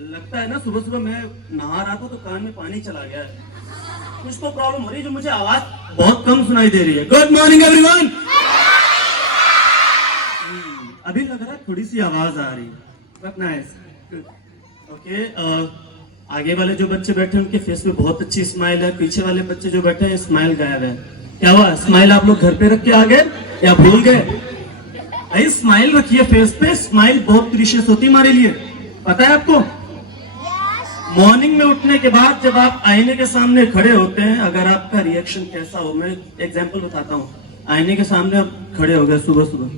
लगता है ना सुबह सुबह मैं नहा रहा था तो कान में पानी चला गया है। कुछ तो प्रॉब्लम हो रही है जो मुझे आवाज बहुत कम सुनाई दे रही है। Good morning everyone. अभी लग रहा है थोड़ी सी आवाज आ रही है। But nice. ओके, आगे वाले जो बच्चे बैठे हैं उनके फेस पे बहुत अच्छी स्माइल है। पीछे वाले बच्चे जो बैठे हैं स्माइल गायब है। क्या हुआ? स्माइल आप लोग घर पे रख के आ गए या भूल गए? भाई स्माइल रखिए फेस पे। स्माइल बहुत प्रीशियस होती है हमारे लिए, पता है आपको? मॉर्निंग में उठने के बाद जब आप आईने के सामने खड़े होते हैं, अगर आपका रिएक्शन कैसा हो, मैं एग्जांपल बताता हूँ। आईने के सामने आप खड़े हो गए सुबह सुबह,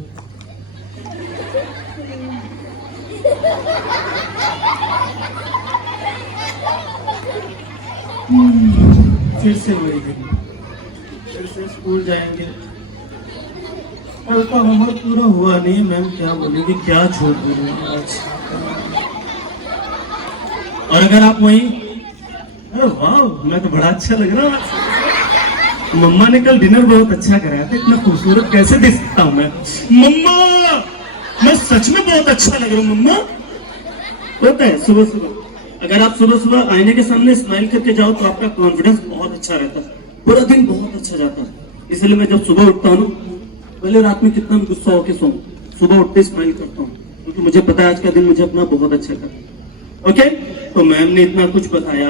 फिर से वही दिन, फिर से स्कूल जाएंगे। कल का होमवर्क पूरा हुआ नहीं, मैम क्या बोलेगी, क्या झूठ बोलेगी आज। और अगर आप वही, अरे वाह मैं तो बड़ा अच्छा लग रहा हूँ, मम्मा ने कल डिनर बहुत अच्छा कराया था, इतना खूबसूरत कैसे दिखता हूँ मैं। मम्मा मैं सच में बहुत अच्छा लग रहा हूँ मम्मा। होता है सुबह सुबह। अगर आप सुबह सुबह आईने के सामने स्माइल करके जाओ तो आपका कॉन्फिडेंस बहुत अच्छा रहता है, पूरा दिन बहुत अच्छा जाता है। इसलिए मैं जब सुबह उठता हूँ, पहले रात में कितना भी गुस्सा होकर सोऊं, सुबह उठते स्माइल करता हूँ, क्योंकि मुझे पता है आज का दिन मुझे अपना बहुत अच्छा करना। ओके, तो मैम ने इतना कुछ बताया,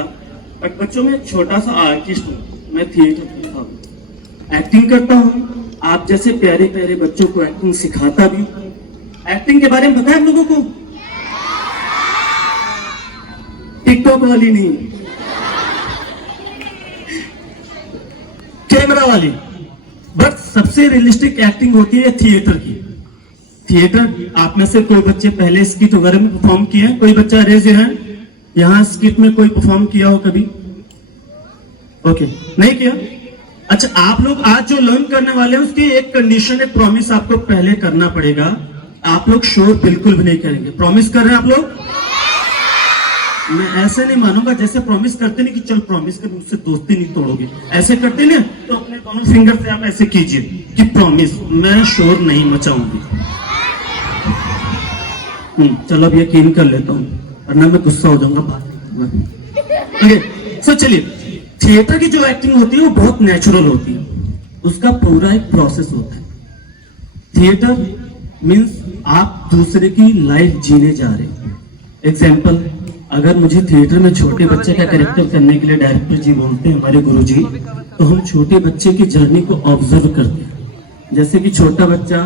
बट बच्चों में छोटा सा आर्टिस्ट हूँ मैं, थिएटर का एक्टिंग करता हूँ। आप जैसे प्यारे प्यारे बच्चों को एक्टिंग सिखाता भी हूँ। एक्टिंग के बारे में पता है आप लोगों को? टिकटॉक वाली नहीं, कैमरा वाली। बट सबसे रियलिस्टिक एक्टिंग होती है थिएटर की। थिएटर, आप में से कोई बच्चे पहले स्किट वगैरह में परफॉर्म किए हैं? कोई बच्चा रेज है यहाँ स्किट में कोई परफॉर्म किया हो कभी? ओके, नहीं किया? अच्छा, आप लोग आज जो लर्न करने वाले हैं उसकी एक कंडीशन, एक प्रॉमिस आपको पहले करना पड़ेगा। आप लोग शोर बिल्कुल भी नहीं करेंगे। प्रॉमिस कर रहे हैं आप लोग? मैं ऐसे नहीं मानूंगा जैसे प्रॉमिस करते नहीं कि चल प्रॉमिस कर, मुझसे दोस्ती नहीं तोड़ोगे, ऐसे करते ना, तो अपने दोनों फिंगर से आप ऐसे कीजिए कि प्रॉमिस मैं शोर नहीं मचाऊंगी। चलो अब यकीन कर लेता हूँ, वरना मैं गुस्सा हो जाऊंगा बात में। ओके, सो चलिए, थिएटर की जो एक्टिंग होती है वो बहुत नेचुरल होती है, उसका पूरा एक प्रोसेस होता है। थिएटर मीन्स आप दूसरे की लाइफ जीने जा रहे हैं। एग्जाम्पल, अगर मुझे थिएटर में छोटे बच्चे का कैरेक्टर करने के लिए डायरेक्टर जी बोलते हैं, हमारे गुरुजी, तो हम छोटे बच्चे की जर्नी को ऑब्जर्व करते हैं। जैसे कि छोटा बच्चा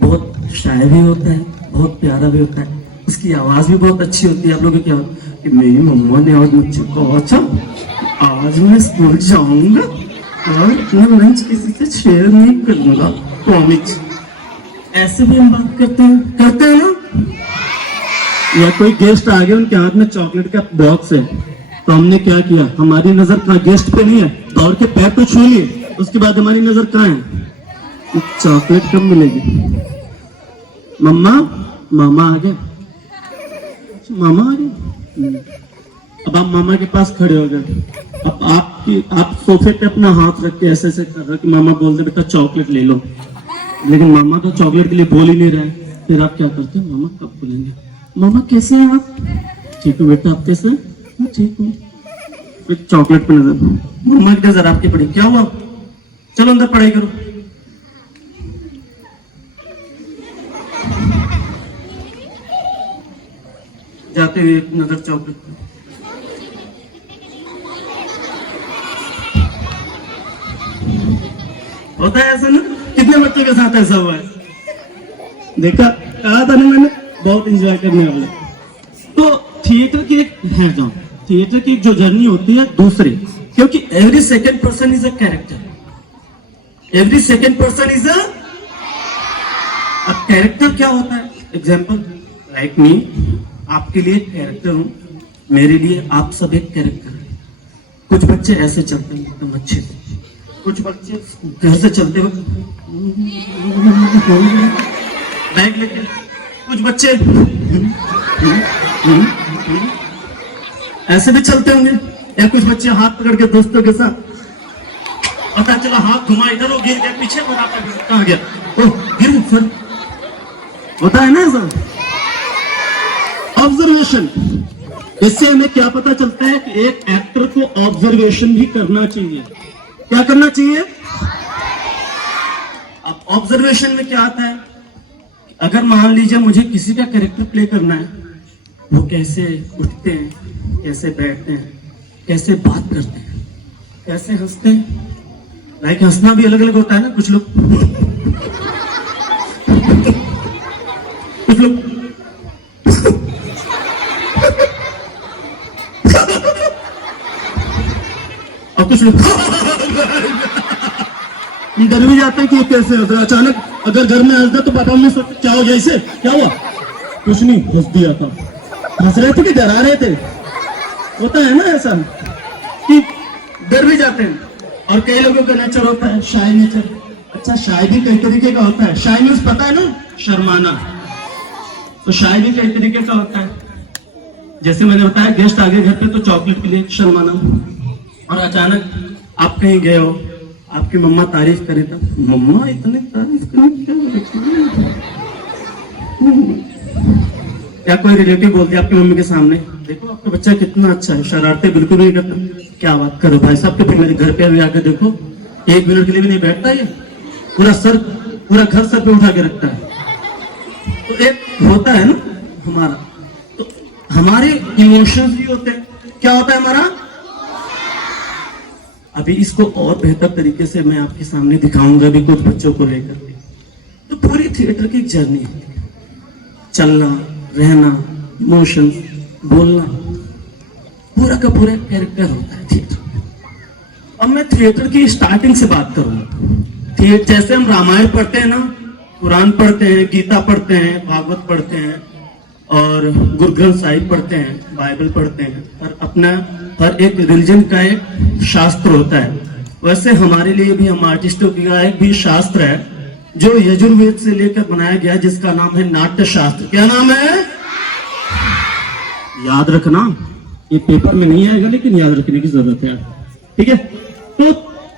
बहुत शाय भी होता है, बहुत प्यारा भी होता है, उसकी आवाज भी बहुत अच्छी होती है। आप लोगों को क्या कि मेरी मम्मा ने आज मुझे कहा, अच्छा आज मैं स्कूल जाऊंगा और अपना लंच किसी से शेयर नहीं करूंगा, प्रॉमिस। ऐसे भी हम बात करते हैं ना। या कोई गेस्ट आ गए, उनके हाथ में चॉकलेट का बॉक्स है, तो हमने क्या किया, हमारी नजर कहाँ गेस्ट पे नहीं है, दौड़ के पैर पे छू लिए, उसके बाद हमारी नजर कहाँ है, चॉकलेट कब मिलेगी। मम्मा, मामा आ गए, मामा आ गए। अब आप मामा के पास खड़े हो गए, अब आप सोफे पे अपना हाथ रख के ऐसे ऐसे कर रहे कि मामा बोल दे बेटा चॉकलेट ले लो, लेकिन मामा तो चॉकलेट के लिए बोल ही नहीं रहे। फिर आप क्या करते हैं, मामा कब बोलेंगे, मामा कैसे हैं आप? ठीक है बेटा, आप कैसे? ठीक हूँ। फिर चॉकलेट पे नजर, मम्मा की नजर आपकी पड़ी, क्या हुआ, चलो अंदर पढ़ाई करो। जाते हुए एक नजर चॉकलेट पे। होता है ऐसा ना? कितने बच्चों के साथ ऐसा हुआ है? देखा, कहा था ना मैंने, बहुत एंजॉय करने वाले। तो थिएटर की एक है जो थिएटर की जो जर्नी होती है दूसरी, क्योंकि every second person is a character. Every second person is a character. क्या होता है? एग्जाम्पल लाइक मी, आपके लिए एक कैरेक्टर हूं, मेरे लिए आप सब एक कैरेक्टर है। कुछ बच्चे ऐसे चलते हैं एकदम अच्छे से, कुछ बच्चे घर से चलते वक्त बैग लेके, कुछ बच्चे ऐसे भी चलते होंगे, या कुछ बच्चे हाथ पकड़ के दोस्तों के साथ, पता चला हाथ घुमा इधर हो, गिर गया पीछे, कहाँ गया, ओह गिर फिर। होता है ना ऐसा? ऑब्जर्वेशन, इससे हमें क्या पता चलता है कि एक एक्टर को ऑब्जर्वेशन भी करना चाहिए। क्या करना चाहिए? अब ऑब्जर्वेशन में क्या आता है, अगर मान लीजिए मुझे किसी का कैरेक्टर प्ले करना है, वो कैसे उठते हैं, कैसे बैठते हैं, कैसे बात करते हैं, कैसे हंसते हैं। लाइक हंसना भी अलग अलग होता है ना, कुछ लोग कुछ लोग और कुछ लोग डर भी जाते हैं कि कैसे हंस रहा। अचानक अगर घर में हंस दे तो पापा मम्मी सोचते क्या हो गया इसे, क्या हुआ, कुछ नहीं, हंस दिया था। हंस रहे थे कि डरा रहे थे? होता है ना ऐसा कि डर भी जाते हैं। और कई लोगों का नेचर होता है शाय नेचर। अच्छा, शाय भी कई तरीके का होता है। शाय मीन्स पता है ना, शर्माना। तो शाय भी कई तरीके का होता है। जैसे मैंने बताया, गेस्ट आ गए घर पे तो चॉकलेट के लिए शर्माना। और अचानक आप कहीं गए हो, आपकी मम्मा तारीफ करे तो मम्मा इतनी तारीफ करे क्या कोई रिलेटिव बोलते आपकी मम्मी के सामने, देखो आपका बच्चा कितना अच्छा है, शरारतें बिल्कुल नहीं करता। क्या बात करो भाई साहब, के मेरे घर पे अभी आकर देखो, 1 मिनट के लिए भी नहीं बैठता, ये पूरा घर सर पे उठा के रखता है। तो एक होता है ना हमारा, तो हमारे इमोशंस भी होते हैं। क्या होता है हमारा? अभी इसको और बेहतर तरीके से मैं आपके सामने दिखाऊंगा भी कुछ बच्चों को लेकर के। तो पूरी थिएटर की एक जर्नी होती है, चलना, रहना, इमोशंस, बोलना, पूरा का पूरा कैरेक्टर होता है थिएटर में। अब मैं थिएटर की स्टार्टिंग से बात करूंगा। थिएटर जैसे हम रामायण पढ़ते हैं ना, कुरान पढ़ते हैं, गीता पढ़ते हैं, भागवत पढ़ते हैं और गुरु ग्रंथ साहिब पढ़ते हैं, बाइबल पढ़ते हैं, पर अपना हर एक रिलीजन का एक शास्त्र होता है। वैसे हमारे लिए भी, हम आर्टिस्टों का एक भी शास्त्र है जो यजुर्वेद से लेकर बनाया गया, जिसका नाम है नाट्य शास्त्र। क्या नाम है? याद रखना, ये पेपर में नहीं आएगा लेकिन याद रखने की जरूरत है, ठीक है। तो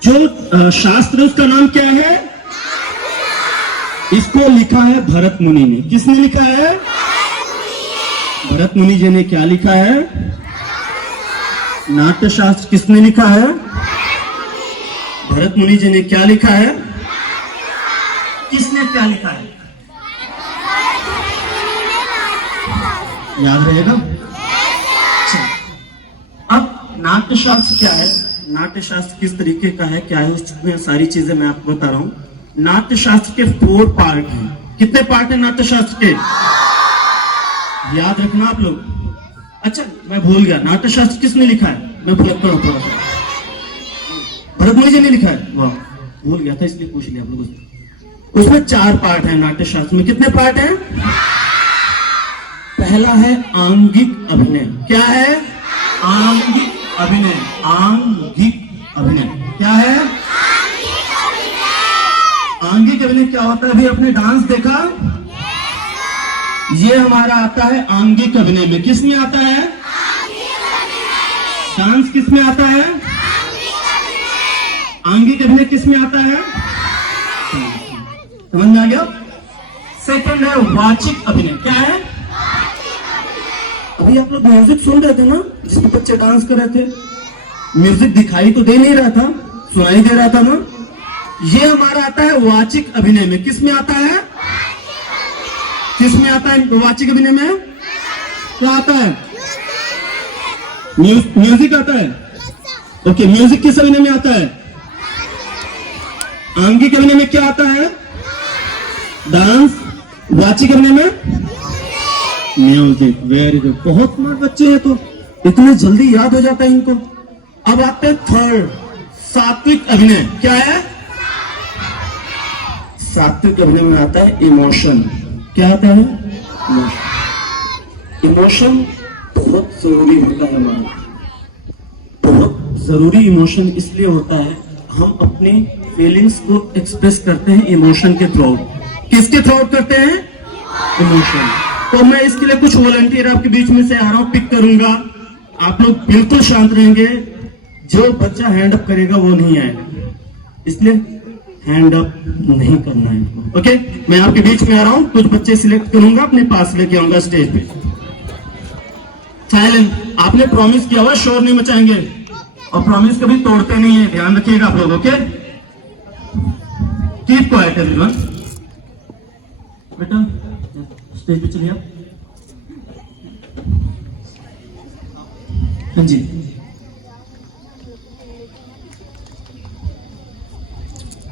जो शास्त्र है उसका नाम क्या है? इसको लिखा है भरत मुनि ने। किसने लिखा है? भरत मुनि जी ने। क्या लिखा है? नाट्य शास्त्र किसने लिखा है? भरत मुनि जी ने। क्या लिखा है? किसने क्या लिखा है? याद रहेगा? अब नाट्य शास्त्र क्या है, नाट्य शास्त्र किस तरीके का है, क्या है, उसमें सारी चीजें मैं आपको बता रहा हूं। नाट्य शास्त्र के 4 पार्ट हैं। कितने पार्ट हैं नाट्य शास्त्र के? याद रखना आप लोग। अच्छा, मैं भूल गया, नाट्य शास्त्र किसने लिखा है? मैं भूलता हूं थोड़ा सा। भरत मुनि जी ने लिखा है। वाह, भूल गया था इसलिए पूछ लिया आप लोग। उसमें 4 पार्ट है नाट्य शास्त्र में। कितने पार्ट हैं? पहला है आंगिक अभिनय। क्या है? आंगिक अभिनय। आंगिक अभिनय क्या है? आंगिक अभिनय क्या होता है? अभी आपने डांस देखा, ये हमारा आता है आंगिक अभिनय में। किस में आता है? डांस किस में आता है? आंगिक अभिनय किस में आता है? समझ में आ गया? सेकंड है वाचिक अभिनय। क्या है? अभी आप लोग म्यूजिक सुन रहे थे ना, जिसमें बच्चे डांस कर रहे थे, म्यूजिक दिखाई तो दे नहीं रहा था, सुनाई दे रहा था ना। ये हमारा आता है वाचिक अभिनय में। किस में आता है? किस में आता है वाचिक अभिनय में? क्या आता है? म्यूजिक आता है। ओके, म्यूजिक किस अभिनय में आता है? आंगिक अभिनय में क्या आता है? डांस। वाचिक अभिनय में म्यूजिक। वेरी गुड, बहुत स्मार्ट बच्चे हैं, तो इतने जल्दी याद हो जाता है इनको। अब आते हैं थर्ड, सात्विक अभिनय। क्या है? सात्विक अभिनय में आता है इमोशन। क्या आता है? इमोशन बहुत जरूरी होता है हमारा, बहुत जरूरी इमोशन इसलिए होता है, हम अपनी फीलिंग्स को एक्सप्रेस करते हैं इमोशन के थ्रू। किसके थ्रू करते हैं? इमोशन। तो मैं इसके लिए कुछ वॉलंटियर आपके बीच में से आ रहा हूं, पिक करूंगा। आप लोग बिल्कुल शांत रहेंगे, जो बच्चा हैंड अप करेगा वो नहीं आएगा, इसलिए हैंड अप नहीं करना है। ओके, मैं आपके बीच में आ रहा हूं, कुछ बच्चे सिलेक्ट करूंगा, अपने पास लेके आऊंगा स्टेज पे। साइलेंट। आपने प्रॉमिस किया हुआ शोर नहीं मचाएंगे और प्रॉमिस कभी तोड़ते नहीं है, ध्यान रखिएगा आप लोग। Okay, keep quiet everyone. बेटा स्टेज पे चलिए आप। हाँ जी,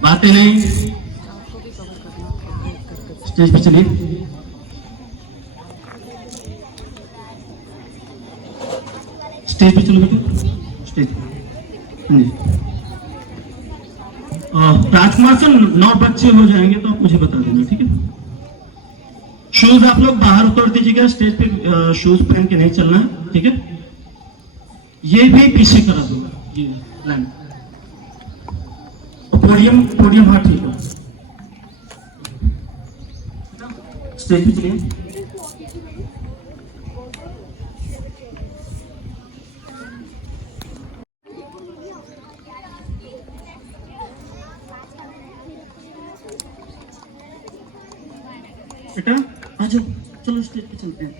बातें नहीं, स्टेज पे चलिए। स्टेज पे चलो बेटा, स्टेज पे। हाँ जी, राजकुमार से 9 बच्चे हो जाएंगे तो आप मुझे बता देना, ठीक है। शूज आप लोग बाहर उतर दीजिएगा, स्टेज पे शूज पहन के नहीं चलना है, ठीक है। ये भी पीछे करा दो, ये लाइन। पोडियम हाँ ठीक है। स्टेज पे चलिए। बेटा आ जाओ, चलो स्टेज पे चलते हैं।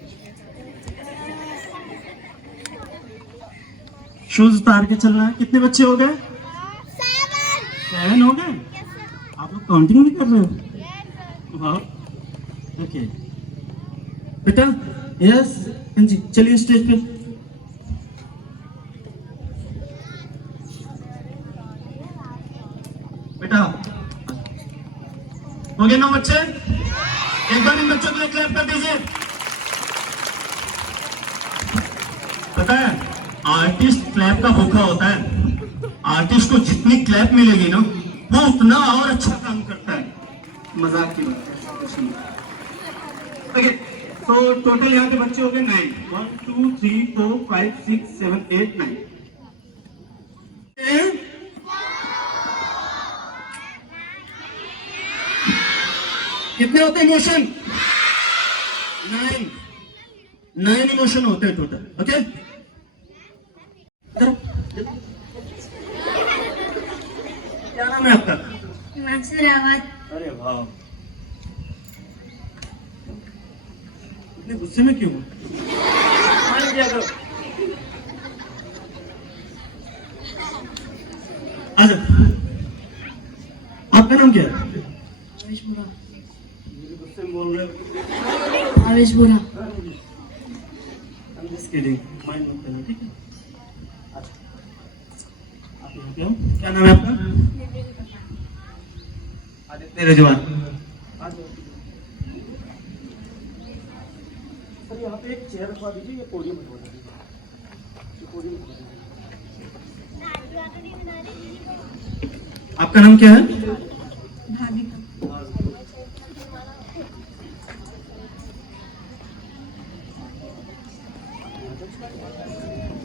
शूज उतार के चलना है। कितने बच्चे हो गए? 7 हो गए। आप लोग काउंटिंग नहीं कर रहे हो? वाह, ओके बेटा। यस, हाँ जी, चलिए स्टेज पे। बेटा हो गए 9 बच्चे? एक बार इन बच्चों के लिए क्लैप कर दीजिए। पता है आर्टिस्ट क्लैप का भूखा होता है। आर्टिस्ट को जितनी क्लैप मिलेगी ना वो उतना और अच्छा काम करता है। मजाक की बात है। ओके, तो टोटल यहाँ पे बच्चे हो गए 9। 1 2 3 4 5 6 7 8 9। कितने होते हैं इमोशन? 9 इमोशन होते हैं टोटल। ओके, क्या नाम है आपका? अरे वाह, इतने गुस्से में क्यों? आजा, आपका नाम क्या है? गुस्से में बोल रहे हो? आवेश बोरा। I'm just kidding, mind मत करना, ठीक है। आप यहाँ पे हो? क्या नाम है आपका? आदित्य रजवान। सर यहाँ पे एक चेयर रखवा दीजिए, ये पोडियम रखवा दीजिए। आपका नाम क्या है?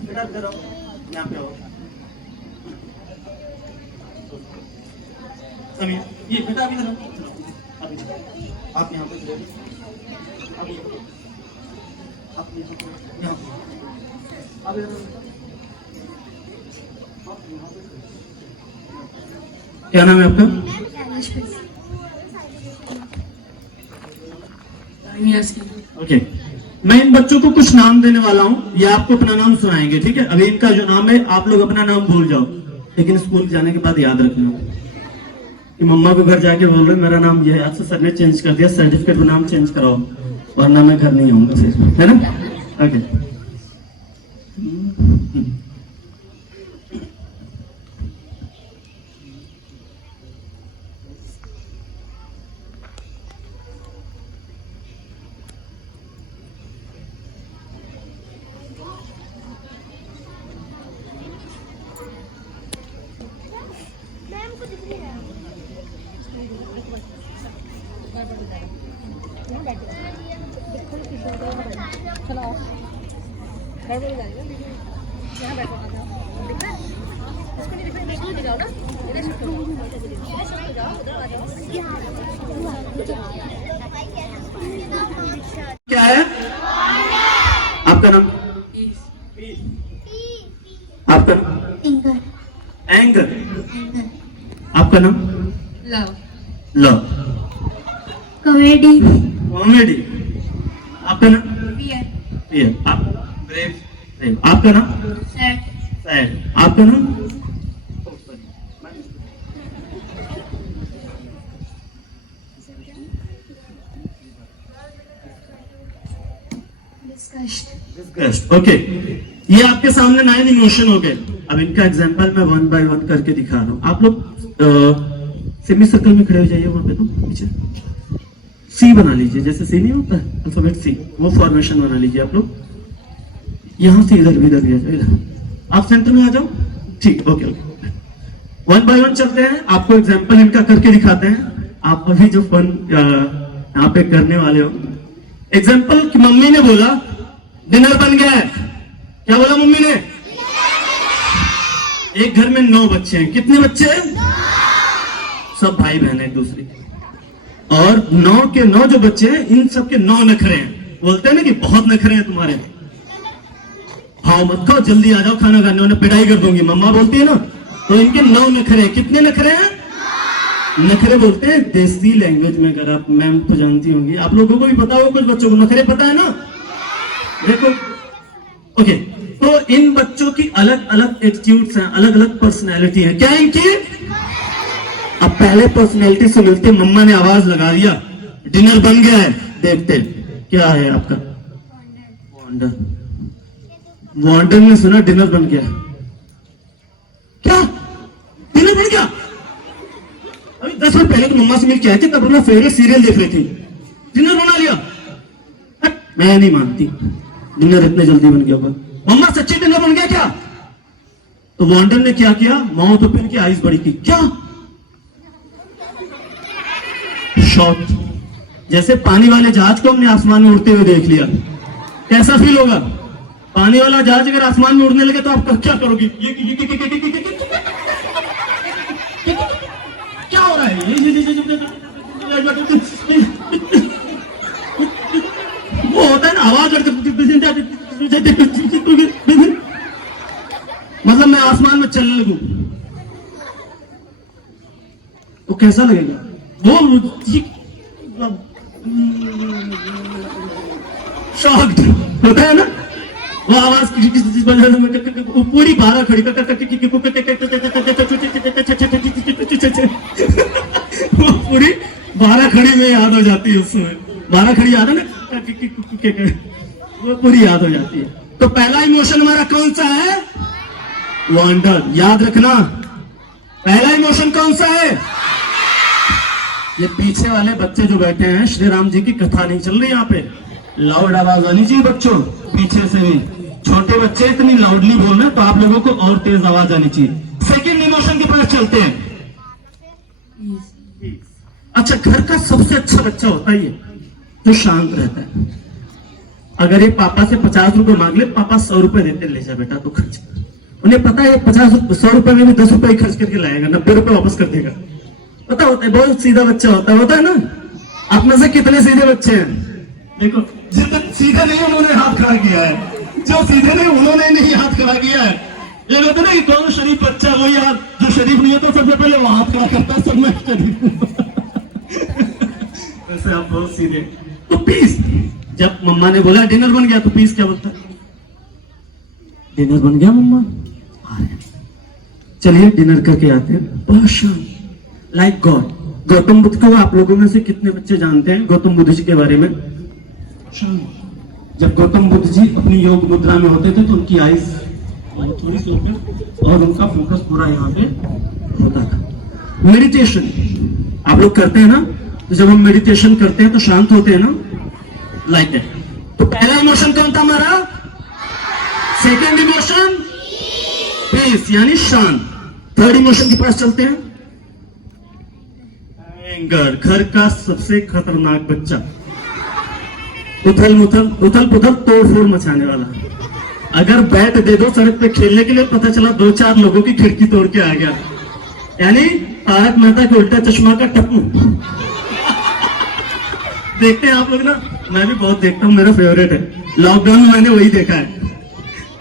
बेटा इधर आओ, यहाँ पे आओ। समीर, ये बेटा अभी इधर आओ। आप यहाँ पे, आप यहाँ पे, आप इधर। क्या नाम है आपका? ओके, मैं इन बच्चों को कुछ नाम देने वाला हूँ, ये आपको अपना नाम सुनाएंगे, ठीक है। अभी इनका जो नाम है आप लोग अपना नाम भूल जाओ, लेकिन स्कूल जाने के बाद याद रखना कि मम्मा को घर जाके बोल रहे मेरा नाम ये है, आज से सर ने चेंज कर दिया, सर्टिफिकेट में नाम चेंज कराओ वरना मैं घर नहीं आऊंगा, है ना। ओके, क्या है आपका नाम? आपका एंगर। आपका नाम? लव। कॉमेडी। आपका नाम? फियर। आप? ब्रेव। आपका नाम? सैड। आपका नाम? डिस्गस्ट। ओके, ये आपके सामने 9 इमोशन हो गए। अब इनका एग्जांपल मैं 1 बाय 1 करके दिखा रहा हूं। आप लोग सेमी सर्कल में खड़े हो जाइए, वहां पे तो पीछे सी बना लीजिए, जैसे सी नहीं होता है अल्फाबेट सी, वो फॉर्मेशन बना लीजिए आप लोग। यहां से इधर भी आ जाओ, इधर आप सेंटर में आ जाओ। ठीक, ओके ओके। 1 बाय 1 चलते हैं, आपको एग्जांपल इनका करके दिखाते हैं। आप अभी जो फन यहाँ पे करने वाले हो, एग्जांपल कि मम्मी ने बोला डिनर बन गया है। क्या बोला मम्मी ने? एक घर में 9 बच्चे हैं। कितने बच्चे हैं? सब भाई बहन है एक दूसरे के, और 9 के 9 जो बच्चे हैं, इन सब के 9 नखरे हैं। बोलते हैं ना कि बहुत नखरे हैं तुम्हारे। हाँ मत खाओ, जल्दी आ जाओ खाना खाने, उन्हें पिटाई कर दूंगी, मम्मा बोलती है ना। तो इनके 9 नखरे हैं। कितने नखरे हैं? नखरे बोलते हैं देसी लैंग्वेज में, अगर आप मैम तो जानती होंगी, आप लोगों को भी पता होगा, कुछ बच्चों को नखरे पता है ना। देखो, ओके, तो इन बच्चों की अलग अलग एटीट्यूड्स हैं, अलग अलग पर्सनैलिटी है। क्या इनकी? अब पहले पर्सनैलिटी से मिलते मम्मा ने आवाज लगा दिया डिनर बन गया है। देखते क्या है आपका? वॉन्डर। वॉन्डर ने सुना डिनर बन गया। क्या डिनर बन गया? अभी 10 मिनट पहले तो मम्मा से मिल के आए थे, तब अपना फेवरेट सीरियल देख रही थी, डिनर बना लिया। मैं नहीं मानती डिनर इतने जल्दी बन गया होगा। मम्मा सच्ची डिनर बन गया क्या? तो वॉन्डर ने क्या किया? माउथ ओपन की, आईज बड़ी की। क्या? शॉक, जैसे पानी वाले जहाज को हमने आसमान में उड़ते हुए देख लिया। कैसा फील होगा? पानी वाला जहाज अगर आसमान में उड़ने लगे तो आप क्या करोगी? क्या हो रहा है? वो होता है ना आवाज, मतलब मैं आसमान में चलने लगूं तो कैसा लगेगा? वो शॉक्ड होता है ना, वो आवाज पूरी 12 खड़ी, वो पूरी 12 खड़ी में याद हो जाती है। उसमें 12 खड़ी याद है ना, वो पूरी याद हो जाती है। तो पहला इमोशन हमारा कौन सा है? वॉन्डर। याद रखना, पहला इमोशन कौन सा है? ये पीछे वाले बच्चे जो बैठे हैं, श्री राम जी की कथा नहीं चल रही यहाँ पे, लाउड आवाज आनी चाहिए बच्चों, पीछे से भी। छोटे बच्चे इतनी लाउडली बोल रहे हैं, तो आप लोगों को और तेज आवाज आनी चाहिए। सेकंड इमोशन के पास चलते हैं। अच्छा, घर का सबसे अच्छा बच्चा होता है ये, जो शांत रहता है। अगर ये पापा से 50 रुपए मांग ले, पापा 100 रुपए देते, ले जा बेटा तो खर्च। उन्हें पता है 100 रुपए में भी 10 रुपए खर्च करके लाएगा, 90 रुपए वापस कर देगा। पता होता है, बहुत सीधा बच्चा होता है ना। आप में से कितने सीधे बच्चे हैं? देखो, जितने सीधे नहीं उन्होंने हाथ खड़ा किया है, जो सीधे नहीं उन्होंने नहीं हाथ खड़ा किया है। ये कहते ना कि कौन शरीफ बच्चा है, वो यार जो शरीफ नहीं है तो सबसे पहले वो हाथ खड़ा करता है, सब में शरीफ। वैसे आप बहुत सीधे। तो पीस, जब मम्मा ने बोला डिनर बन गया, तो पीस क्या बोलता है? डिनर बन गया मम्मा। चलिए डिनर करके आते हैं। लाइक गॉड, गौतम बुद्ध को आप लोगों में से कितने बच्चे जानते हैं गौतम बुद्ध जी के बारे में? जब गौतम बुद्ध जी अपनी योग मुद्रा में होते थे तो उनकी आईज थोड़ी सी ओपन और उनका फोकस पूरा यहाँ पे होता था। मेडिटेशन आप लोग करते हैं ना, तो जब हम मेडिटेशन करते हैं तो शांत होते हैं ना, लाइक दैट। तो पहला इमोशन कौन था हमारा? सेकेंड इमोशन पीस, यानी शांत। थर्ड इमोशन के पास चलते हैं। एंगर, घर का सबसे खतरनाक बच्चा, उथल पुथल तोड़ फोड़ मचाने वाला। अगर बैट दे दो सड़क पे खेलने के लिए, पता चला 2-4 लोगों की खिड़की तोड़ के आ गया, यानी तारक मेहता के उल्टा चश्मा का टप्पू। देखते हैं आप लोग ना? मैं भी बहुत देखता हूँ, मेरा फेवरेट है। लॉकडाउन में मैंने वही देखा है।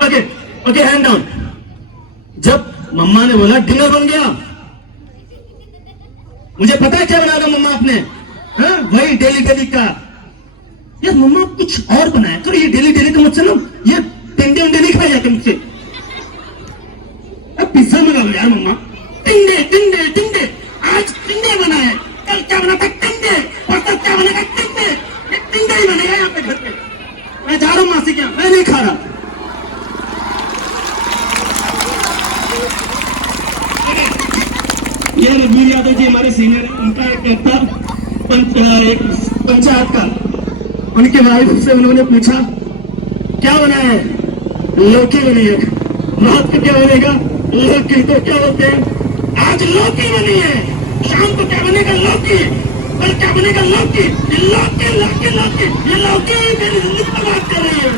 Okay, hand down. जब मम्मा ने बोला डिनर बन गया, मुझे पता है क्या बनाया मम्मा आपने, वही डेली का। यार मम्मा कुछ और बनाया करो, ये डेली का मुझसे ना, ये टिंडे उंडे नहीं खाए जाते मुझसे। अब पिज्जा मंगा लो यार मम्मा। टिंडे टिंडे टिंडे, आज टिंडे बना है, कल क्या बना था टिंडे, परसों क्या बनेगा टिंडे, ये टिंडे ही बनेगा यहाँ पे घर पे। मैं जा रहा हूँ मासी के यहाँ, मैं नहीं खा रहा। ये रघुवीर यादव जी हमारे सीनियर हैं, उनका एक था एक पंचायत का, उनके वाइफ से उन्होंने पूछा क्या बना है, लौकी बनी है। रात को क्या बनेगा, लौकी। तो क्या बोलते हैं, आज लौकी बनी है, शाम को क्या बनेगा लौकी, कल क्या बनेगा लौकी, ये लौकी लौकी लौकी, ये लौकी मेरी जिंदगी पर बात कर रही है।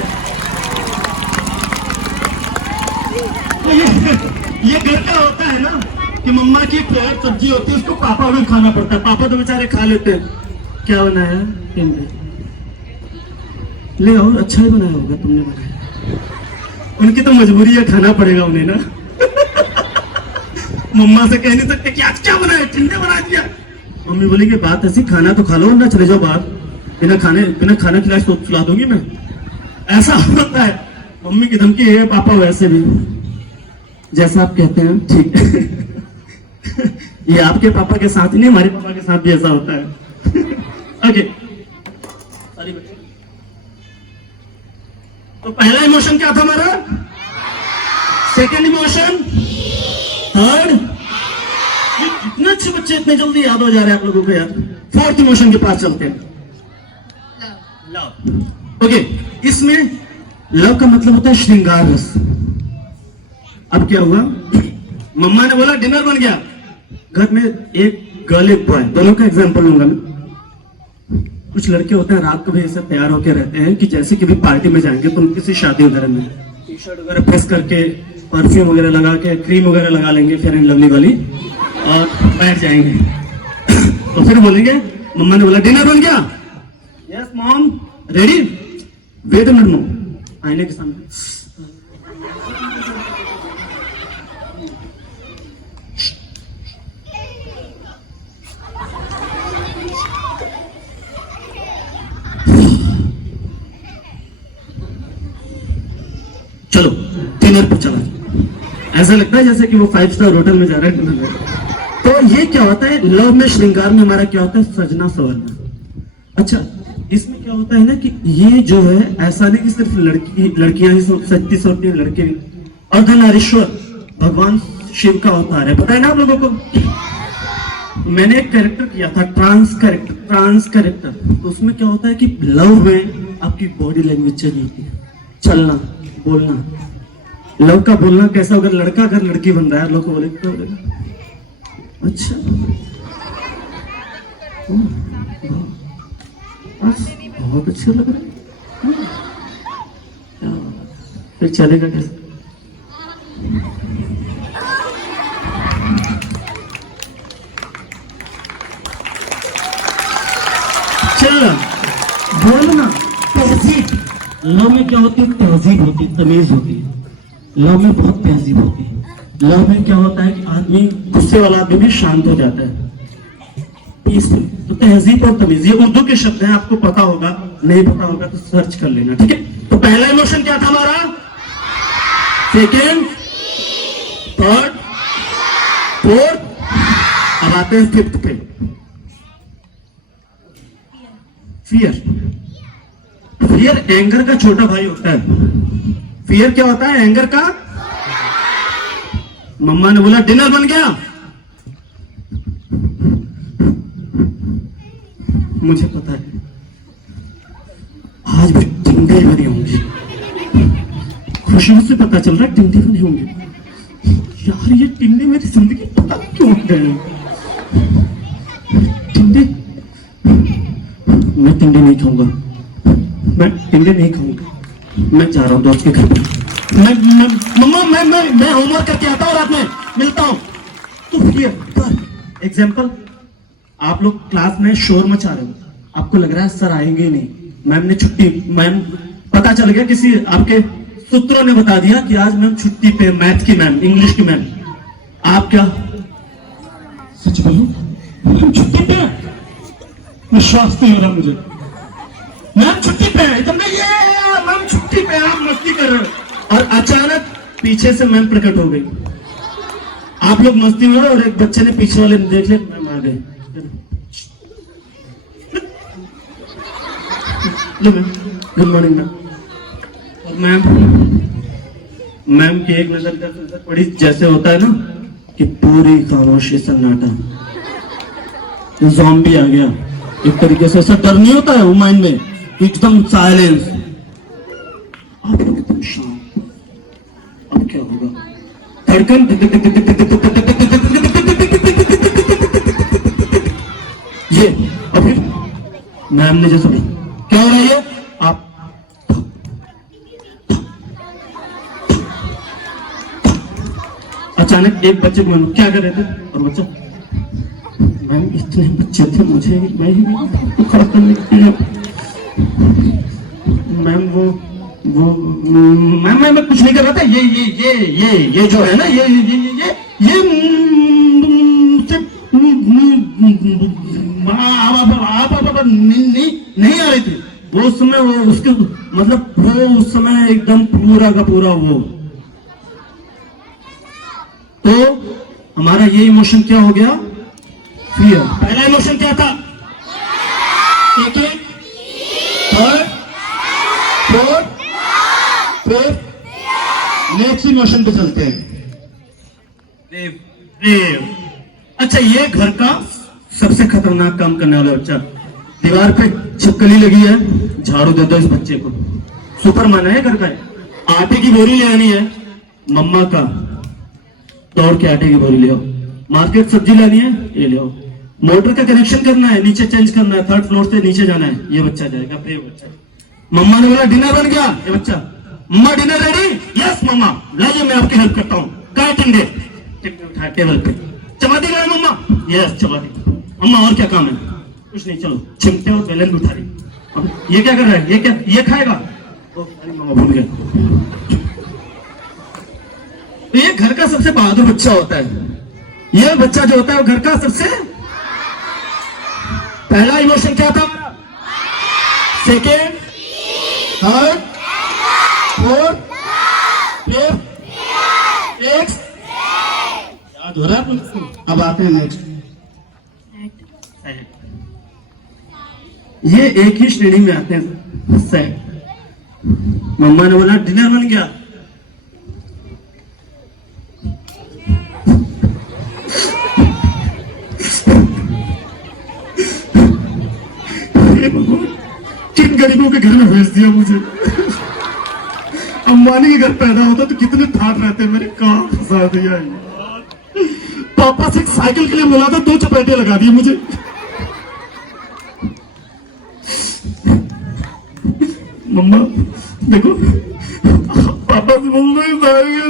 ये घर का होता है ना कि मम्मा की फेवरेट सब्जी होती है, उसको पापा भी खाना पड़ता है। पापा तो बेचारे खा लेते हैं। क्या बनाया, टिंडे ले आओ, अच्छा ही बनाया होगा तुमने बनाया। उनकी तो मजबूरी है, खाना पड़ेगा उन्हें ना। मम्मा से कह नहीं सकते कि आज क्या बनाया, टिंडे बना दिया। मम्मी बोली कि बात ऐसी, खाना तो खा लो ना, चले जाओ बाहर, बिना खाना खिलाए तो खिला दूंगी मैं। ऐसा होता है। मम्मी की धमकी है, पापा वैसे भी जैसा आप कहते हैं ठीक। ये आपके पापा के साथ ही नहीं, हमारे पापा के साथ भी ऐसा होता है। ओके, तो पहला इमोशन क्या था हमारा, सेकंड इमोशन, थर्ड। इतने अच्छे बच्चे इतने जल्दी याद हो जा रहे हैं आप लोगों को यार। फोर्थ इमोशन के पास चलते हैं, लव। ओके, इसमें लव का मतलब होता है श्रृंगार रस। अब क्या हुआ, मम्मा ने बोला डिनर बन गया, घर में एक गर्ल एक बॉय, दोनों का एग्जांपल लूंगा मैं। कुछ लड़के होते हैं रात को भी ऐसे तैयार होकर रहते हैं कि जैसे कि भी पार्टी में जाएंगे तो किसी शादी वगैरह में टी शर्ट वगैरह प्रेस करके, परफ्यूम वगैरह लगा के, क्रीम वगैरह लगा लेंगे, फेयर एंड लवली वाली, और बैठ जाएंगे। तो फिर बोलेंगे, मम्मा ने बोला डिनर बन गया, yes mom ready, wait a minute mom, आईने के सामने चलो डिनर पर चला। ऐसा लगता है जैसे कि वो 5 स्टार होटल में जा रहा है डिनर। तो ये क्या होता है, लव में श्रृंगार में हमारा क्या होता है, सजना संवरना। अच्छा, इसमें क्या होता है ना कि ये जो है, ऐसा नहीं कि सिर्फ लड़कियां ही सजती सवरती हैं, लड़के भी। अर्धनारीश्वर भगवान शिव का अवतार है, पता है ना आप लोगों को। मैंने एक कैरेक्टर किया था, ट्रांस कैरेक्टर। तो उसमें क्या होता है कि लव में आपकी बॉडी लैंग्वेज चेंज होती है, चलना बोलना। लव का बोलना कैसा होगा, लड़का अगर लड़की बन रहा है, लोग बोले क्या बोलेगा, अच्छा बहुत अच्छा लग रहा है, फिर चलेगा कैसे। चलना बोलना, तहजीब। लव में क्या होती है, तहजीब होती है, तमीज होती है। लव में बहुत तहजीब होती है। लव में क्या होता है कि आदमी, गुस्से वाला आदमी भी शांत हो जाता है, पीसफुल। तो तहजीब और तमीज, ये उर्दू के शब्द हैं, आपको पता होगा, नहीं पता होगा तो सर्च कर लेना, ठीक है। तो पहला इमोशन क्या था हमारा, सेकेंड, थर्ड, फोर्थ। अब आते हैं फिफ्थ पे, फियर। फियर एंगर का छोटा भाई होता है। फियर क्या होता है, एंगर का। मम्मा ने बोला डिनर बन गया, मुझे पता है आज भी टिंडे बने होंगे, खुशियों से पता चल रहा है टिंडे बने होंगे। यार ये टिंडे मेरी जिंदगी पता क्यों हो गए, टिंडे। मैं टिंडे नहीं खाऊंगा, मैं टिंडे नहीं खाऊंगा, मैं जा रहा हूँ दोस्त के घर पे। मम्मा मैं होमवर्क करके आता हूँ, रात में मिलता हूँ। तो फिर एग्जाम्पल, आप लोग क्लास में शोर मचा रहे हो, आपको लग रहा है सर आएंगे ही नहीं, मैम ने छुट्टी, मैम पता चल गया, किसी आपके सूत्रों ने बता दिया कि आज मैम छुट्टी पे, मैथ की मैम, इंग्लिश की मैम। आप क्या सच बोलो, मैम छुट्टी पे, विश्वास नहीं हो रहा मुझे, मैम छुट्टी पे है, एकदम ये मैम छुट्टी पे, आप मस्ती कर रहे हो। और अचानक पीछे से मैम प्रकट हो गई। आप लोग मस्ती में हो और एक बच्चे ने पीछे वाले ने देख लिया, मैम आ गए। Good morning ma'am. और मैम की एक नजर का पड़ी, जैसे होता है ना कि पूरी खामोशी सन्नाटा, ज़ॉम्बी आ गया एक तरीके से। ऐसा डर नहीं होता है वो माइंड में, एकदम साइलेंस। आप लोग एकदम शांत। अब क्या होगा? धड़कन ये, और फिर मैम ने जैसे क्या हो रहा है ये? आप अचानक एक बच्चे को क्या कर रहे थे और बच्चा, मैम इतने बच्चे थे, मुझे मैं ही खड़ा करने के लिए मैम वो मैम मैं कुछ नहीं कर रहा था। ये जो है ना ये नहीं आ रहे थे वो उस समय। वो उसके मतलब वो उस समय एकदम पूरा का पूरा वो। तो हमारा ये इमोशन क्या हो गया? फियर। पहला इमोशन क्या था? Second, third, fourth, fifth, next emotion पे चलते हैं, ब्रेव। अच्छा, ये घर का सबसे खतरनाक काम करने वाला बच्चा। दीवार पे छिपकली लगी है, झाड़ू दे दो इस बच्चे को। सुपरमैन है घर का। आटे की बोरी ले आनी है मम्मा का, दौड़ के आटे की बोरी ले आओ। मार्केट सब्जी लानी है, ये ले आओ। मोटर का कनेक्शन करना है, नीचे चेंज करना है, थर्ड फ्लोर से नीचे जाना है, ये बच्चा जाएगा, ब्रेव बच्चा। मम्मा ने बोला डिनर बन गया, ये बच्चा, मम्मा डिनर रेडी? यस मम्मा, लाइए मैं आपकी हेल्प करता हूँ। क्या टिंडे उठा टेबल पे, चपाती खाए मम्मा? यस चपाती। मम्मा और क्या काम है? कुछ नहीं, चलो चिमटे और बेलन भी उठा रही। ये क्या कर रहा है? ये क्या, ये खाएगा? मम्मा भूल गया। तो ये घर का सबसे बहादुर बच्चा होता है। ये बच्चा जो होता है वो घर का सबसे पहला इमोशन क्या था? Second, third, fourth, fifth, sixth, याद हो रहा है तुमको? अब आते हैं नेक्स्ट। ये एक ही श्रेणी में आते हैं, सैड। मम्मा ने बोला डिनर बन गया, किन गरीबों के घर में भेज दिया मुझे। अंबानी के घर पैदा होता तो कितने ठाट रहते, मेरे कहाँ फंसा दिया। पापा से एक साइकिल के लिए बोला था, 2 चपेटे लगा दिए मुझे। मम्मा देखो, पापा से बोल रही साइकिल।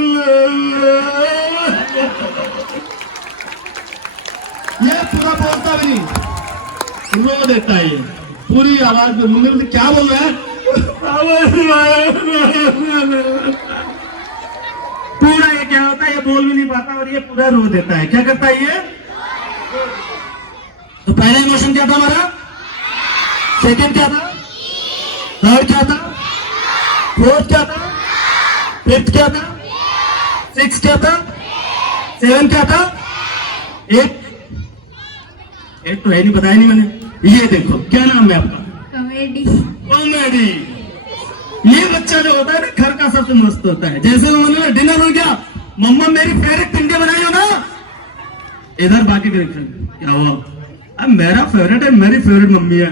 ये पूरा बोलता भी नहीं, रो देता है ये पूरी आवाज में। मुझे क्या बोल रहा है? पूरा ये क्या होता है, ये बोल भी नहीं पाता और ये पूरा रो देता है। क्या करता है ये? तो पहला इमोशन क्या था हमारा? सेकंड क्या था? थर्ड क्या था? फोर्थ क्या था? फिफ्थ क्या था? सिक्स क्या था? सेवन क्या था? एट तो है नहीं, बताया नहीं मैंने। ये देखो, क्या नाम है आपका? कॉमेडी। कॉमेडी। ये बच्चा जो होता है ना, घर का सबसे मस्त होता है। जैसे उन्होंने डिनर हो गया, मम्मा मेरी फेवरेट टिंडे बनाई हो ना, इधर बाकी क्या हुआ? अब मेरा फेवरेट है, मेरी फेवरेट मम्मी है।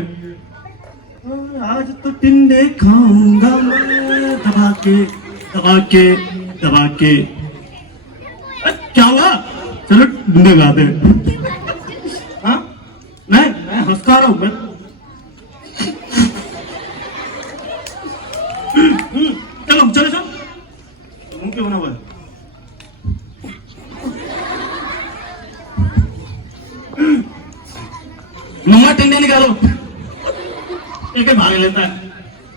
आज तो टिंडे खाऊंगा मैं, दबा के दबा के दबा के। क्या हुआ? चलो टिंडे खाते हैं। हाँ, मैं हंसता रहा हूं मैं। चलो चलो चलो, मुंह क्यों बना हुआ है? मम्मा टिंडे निकालो, एक भाग लेता है।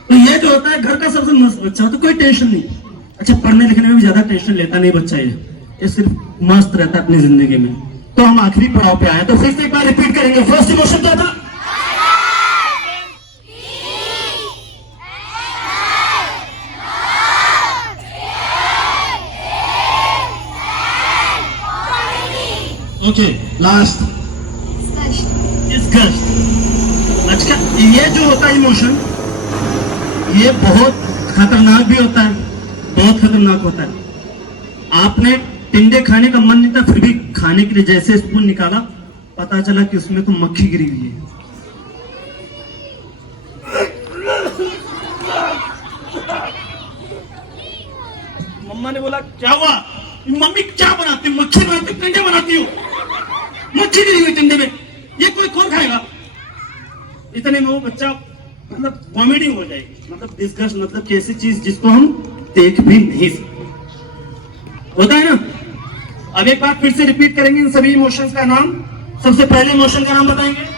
तो ये जो होता है घर का सबसे मस्त बच्चा, तो कोई टेंशन नहीं। अच्छा, पढ़ने लिखने में भी ज्यादा टेंशन लेता नहीं बच्चा, ये सिर्फ मस्त रहता अपनी जिंदगी में। तो हम आखिरी पड़ाव पे आए, तो फिर से एक बार रिपीट करेंगे। फर्स्ट इमोशन क्या था? Okay last disgust. अच्छा ये जो होता है इमोशन, ये बहुत खतरनाक भी होता है, बहुत खतरनाक होता है। आपने टिंडे खाने का मन नहीं था, फिर भी खाने के लिए जैसे स्पून निकाला, पता चला कि उसमें तो मक्खी गिरी हुई है। मम्मा ने बोला क्या हुआ? मम्मी क्या बनाती, मक्खी बनाती, टिंडे बनाती हो, मक्खी गिरी हुई टिंडे में, ये कोई कौन खाएगा? इतने में वो बच्चा मतलब कॉमेडी हो जाएगी, मतलब डिस्कस, मतलब कैसी चीज जिसको हम देख भी नहीं सकते, होता है ना। अब एक बार फिर से रिपीट करेंगे इन सभी इमोशंस का नाम। सबसे पहले इमोशन का नाम बताएंगे,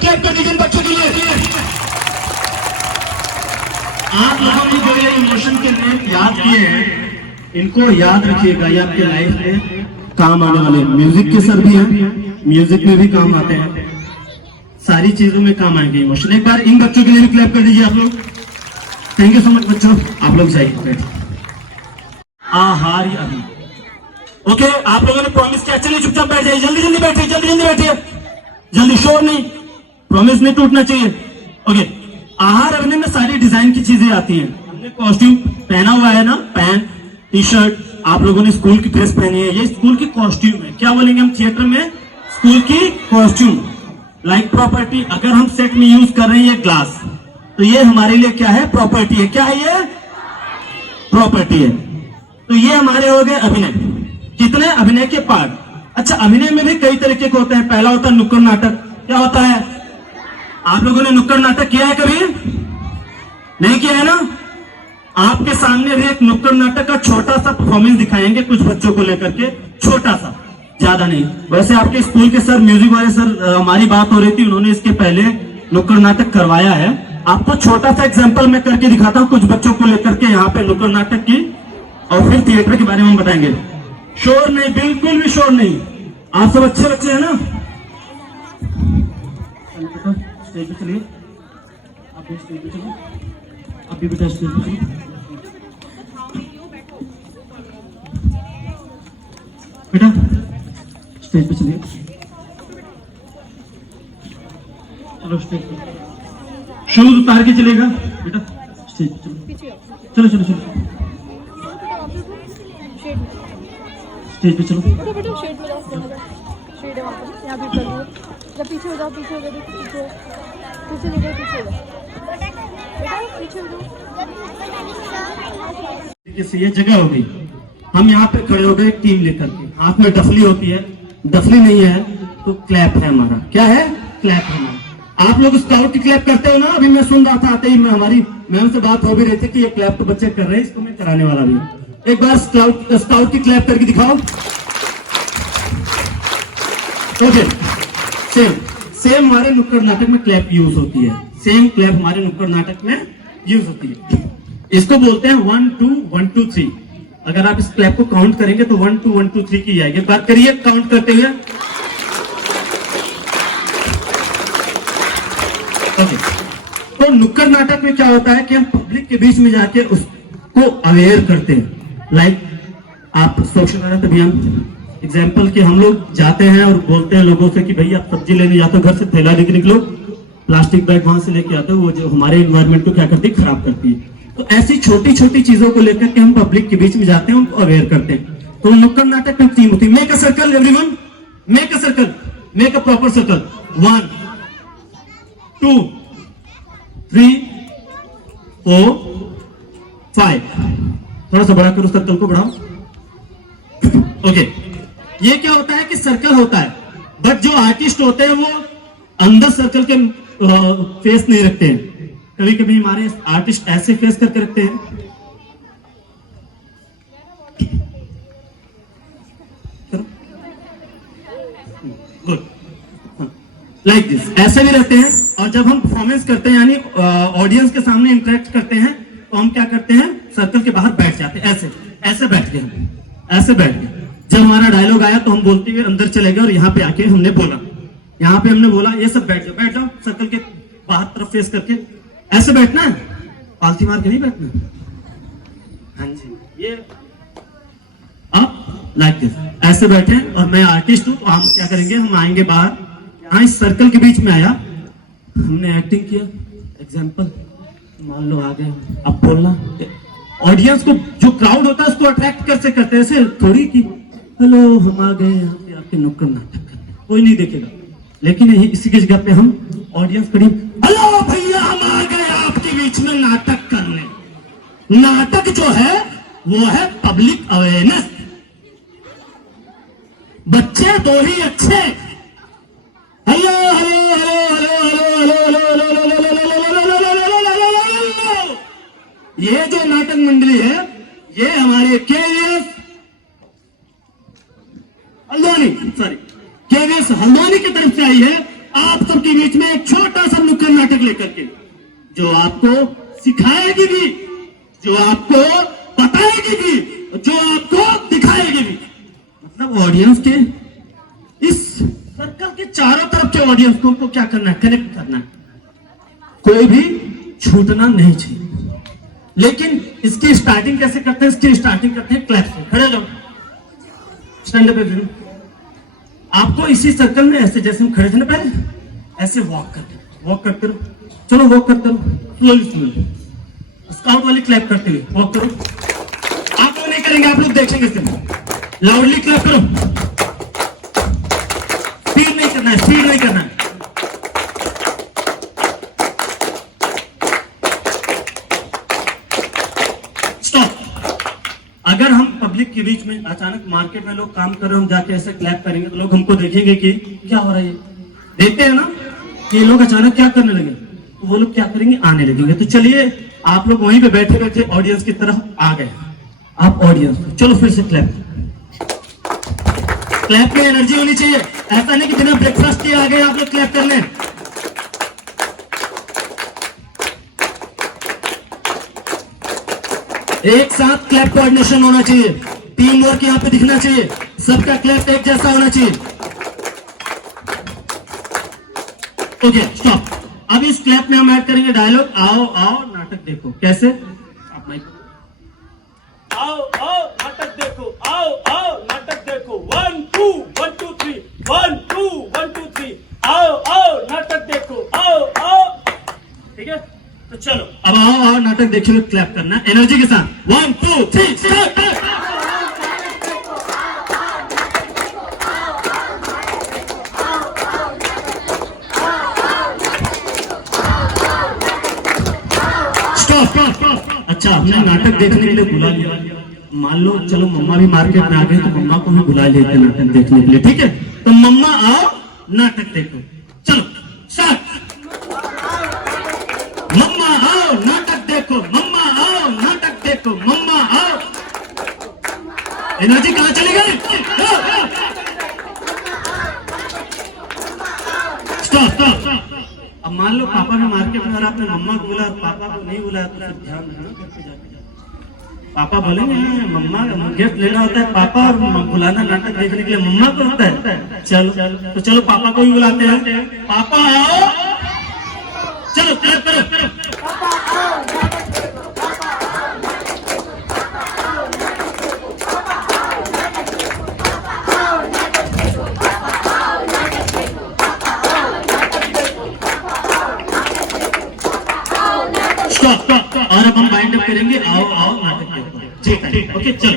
क्लैप कर दीजिए बच्चों के लिए। आप लोगों ने जो ये इमोशन के नेम याद किए हैं, इनको याद रखिएगा, ये आपके लाइफ में काम आने वाले। म्यूजिक के सर भी हैं, म्यूजिक में भी काम आते हैं, सारी चीजों में काम आएंगे इमोशन। एक बार इन बच्चों के लिए भी क्लैप कर दीजिए आप लोग। थैंक यू सो मच बच्चों, आप लोग जाइए। आहार अभी ओके, आप लोगों ने प्रॉमिस किया, चलिए चुपचाप बैठ जाइए, जल्दी जल्दी बैठिए, जल्दी जल्दी बैठिए, जल्दी, शोर नहीं, प्रॉमिस नहीं टूटना चाहिए। ओके, आहार अभिनय में सारी डिजाइन की चीजें आती हैं। हमने कॉस्ट्यूम पहना हुआ है ना, पैंट टी शर्ट, आप लोगों ने स्कूल की ड्रेस पहनी है, ये स्कूल की कॉस्ट्यूम है। क्या बोलेंगे हम थिएटर में? स्कूल की कॉस्ट्यूम। लाइक प्रॉपर्टी, अगर हम सेट में यूज कर रहे हैं ये ग्लास, तो ये हमारे लिए क्या है? प्रॉपर्टी है। क्या है ये? प्रॉपर्टी है। तो ये हमारे हो गए अभिनय। कितने अभिनय के पार्ट? अच्छा, अभिनय में भी कई तरीके के होते हैं। पहला होता है नुक्कड़ नाटक। क्या होता है? आप लोगों ने नुक्कड़ नाटक किया है कभी? नहीं किया है ना? आपके सामने भी एक नुक्कड़ नाटक का छोटा सा परफॉर्मेंस दिखाएंगे कुछ बच्चों को लेकर के, छोटा सा, ज्यादा नहीं। वैसे आपके स्कूल के सर, म्यूजिक वाले सर, हमारी बात हो रही थी, उन्होंने इसके पहले नुक्कड़ नाटक करवाया है। आपको छोटा सा एग्जांपल मैं करके दिखाता हूँ कुछ बच्चों को लेकर के यहाँ पे नुक्कड़ नाटक की, और फिर थिएटर के बारे में हम बताएंगे। शोर नहीं, बिल्कुल भी शोर नहीं। आप सब अच्छे बच्चे हैं ना? स्टेज पे चलिए, आप भी स्टेज पे चलिए, आप भी बेटा स्टेज पे चलिए। बेटा स्टेज पे चलिए, चलो स्टेज पे। शूज उतार के चलेगा बेटा, स्टेज पे चलो, चलो चलो चलो स्टेज पे चलो। बेटा शेड में जाओ, शेड है वहाँ पे, यहाँ भी कर लो। जब पीछे हो जाओ, पीछे हो जाओ, पीछे पीछे नहीं जाओ, पीछे हो जाओ बेटा, पीछे हो जाओ। ये जगह हो गई, हम यहाँ पे खड़े हो गए टीम लेकर के। हाथ में डफली होती है, डफली नहीं है तो क्लैप है हमारा। क्या है? क्लैप है हमारा। आप लोग स्काउट की क्लैप करते हो ना? अभी मैं सुन रहा था आते ही, मैं हमारी मैम से बात हो भी रही थी कि ये क्लैप तो बच्चे कर रहे हैं, इसको मैं कराने वाला भी। एक बार स्काउट की क्लैप करके दिखाओ। ओके, सेम हमारे नुक्कड़ नाटक में क्लैप यूज होती है, सेम क्लैप हमारे नुक्कड़ नाटक में यूज होती है। इसको बोलते हैं 1 2 1 2 3। अगर आप इस क्लैप को काउंट करेंगे तो 1 2 1 2 3 की आएगी। बात करिए काउंट करते हुए। ओके, तो नुक्कड़ नाटक में क्या होता है कि हम पब्लिक के बीच में जाके उसको अवेयर करते हैं। लाइक आप स्वच्छ भारत अभियान एग्जाम्पल के, हम लोग जाते हैं और बोलते हैं लोगों से कि भाई आप सब्जी लेने जाते हो, घर से थैला लेके निकलो, प्लास्टिक बैग वहां से लेके आते हो, वो जो हमारे एनवायरमेंट को क्या करती है? खराब करती है। तो ऐसी छोटी छोटी चीजों को लेकर के हम पब्लिक के बीच में जाते हैं, उनको अवेयर करते हैं। तो नुक्कड़ नाटक में थीम होती है, make a circle everyone, make a circle, make a proper circle. 1 2 3 4 5। थोड़ा सा बड़ा करो, सर्कल को बढ़ाओ। ओके, ये क्या होता है कि सर्कल होता है, बट जो आर्टिस्ट होते हैं वो अंदर सर्कल के फेस नहीं रखते हैं। कभी कभी हमारे आर्टिस्ट ऐसे फेस करके रखते हैं। गुड, लाइक दिस, ऐसे भी रहते हैं। और जब हम परफॉर्मेंस करते हैं, यानी ऑडियंस के सामने इंटरेक्ट करते हैं, तो हम क्या करते हैं? सर्कल के बाहर बैठ जाते हैं, ऐसे ऐसे बैठ के, ऐसे बैठ के। जब हमारा डायलॉग आया तो हम बोलते हुए अंदर चले गए और यहाँ पे आके हमने बोला। यहाँ पे हमने बोला ये सब बैठ जाओ सर्कल के बाहर तरफ फेस करके, ऐसे बैठना है, पालथी मार के नहीं बैठना। हाँ जी, ये आप लाइक दिस ऐसे बैठे, और मैं आर्टिस्ट हूँ तो हम क्या करेंगे, हम आएंगे बाहर, यहाँ इस सर्कल के बीच में आया, हमने एक्टिंग किया, एग्जाम्पल मान लो आ गए, अब बोलना, ऑडियंस को जो क्राउड होता है उसको अट्रैक्ट कैसे करते हैं, ऐसे थोड़ी कि हेलो हम आ गए यहाँ पे आपके नुक्कड़ नाटक करने, कोई नहीं देखेगा। लेकिन इसी की जगह पे हम ऑडियंस करीब, हेलो भैया हम आ गए आपके बीच में नाटक करने। नाटक जो है वो है पब्लिक अवेयरनेस। बच्चे दो ही अच्छे, hello hello hello hello hello hello. ये जो नाटक मंडली है ये हमारे केवीएस हल्द्वानी की तरफ से आई है, आप सबके बीच में एक छोटा सा नुक्कड़ नाटक लेकर के, जो आपको सिखाएगी भी, जो आपको बताएगी भी, जो आपको दिखाएगी भी। मतलब ऑडियंस के इस सर्कल के चारों तरफ के ऑडियंस को क्या करना है, कनेक्ट करना है, कोई भी छूटना नहीं चाहिए। लेकिन इसकी स्टार्टिंग कैसे करते हैं, इसकी स्टार्टिंग करते हैं क्लैप से। खड़े जाओ, स्टैंड अप। आपको इसी सर्कल में ऐसे जैसे हम खड़े थे ना पहले, ऐसे वॉक करते रहो, चलो वॉक करते रहो, स्लोली स्काउट वाली क्लैप करते हुए वॉक करो। आप लोग नहीं करेंगे, आप लोग देखेंगे सिर्फ, लाउडली क्लैप करो, स्पीड नहीं करना है, स्पीड नहीं करना है। अगर हम पब्लिक के बीच में अचानक मार्केट में लोग काम कर रहे हो, हम जाके ऐसे क्लैप करेंगे तो लोग हमको देखेंगे कि क्या हो रहा है, देखते हैं ना कि लोग अचानक क्या करने लगे, तो वो लोग क्या करेंगे, आने लगेंगे। तो चलिए आप लोग वहीं पे बैठे बैठे ऑडियंस की तरफ आ गए, आप ऑडियंस, चलो फिर से क्लैप में एनर्जी होनी चाहिए, ऐसा नहीं कि बिना ब्रेकफास्ट के आ गए आप लोग क्लैप करने। एक साथ क्लैप कोऑर्डिनेशन होना चाहिए, टीम वर्क यहाँ पे दिखना चाहिए, सबका क्लैप एक जैसा होना चाहिए। Okay stop. अब इस क्लैप में हम ऐड करेंगे डायलॉग, आओ आओ नाटक देखो। कैसे, आप माइक, आओ आओ नाटक देखो, आओ आओ नाटक देखो, 1 2 1 2 3 1 2 1 2 3, आओ आओ नाटक देखो, आओ आओ। ठीक है, तो चलो अब आओ आओ नाटक देखे हुए क्लैप करना एनर्जी के साथ। 1 2 3 स्टार्ट। अच्छा, हमने नाटक देखने के लिए बुला लिया, मान लो चलो मम्मा भी मार्केट में आ गए तो मम्मा को भी बुला लेते नाटक देखने के लिए। ठीक है, तो मम्मा आओ नाटक देखो, चलो स्टार्ट। मम्मा आओ नाटक देखो, मम्मा आओ नाटक देखो, मम्मा आओ। एनर्जी कहां चली गई? Stop stop. अब मान लो पापा ने मार्केट में और आपने मम्मा को बुलाया, पापा को नहीं बुलाया, तो ध्यान रखना घर पे जाके। पापा बोलेंगे मम्मा गिफ्ट लेना होता है, पापा और बुलाना नाटक देखने के लिए मम्मा को होता है। चलो तो चलो पापा को भी बुलाते हैं, पापा आओ, चलो क्लैप करो। और अब हम बाइंड अप करेंगे, आओ आओ नाटक देखो। ठीक है, ओके चलो।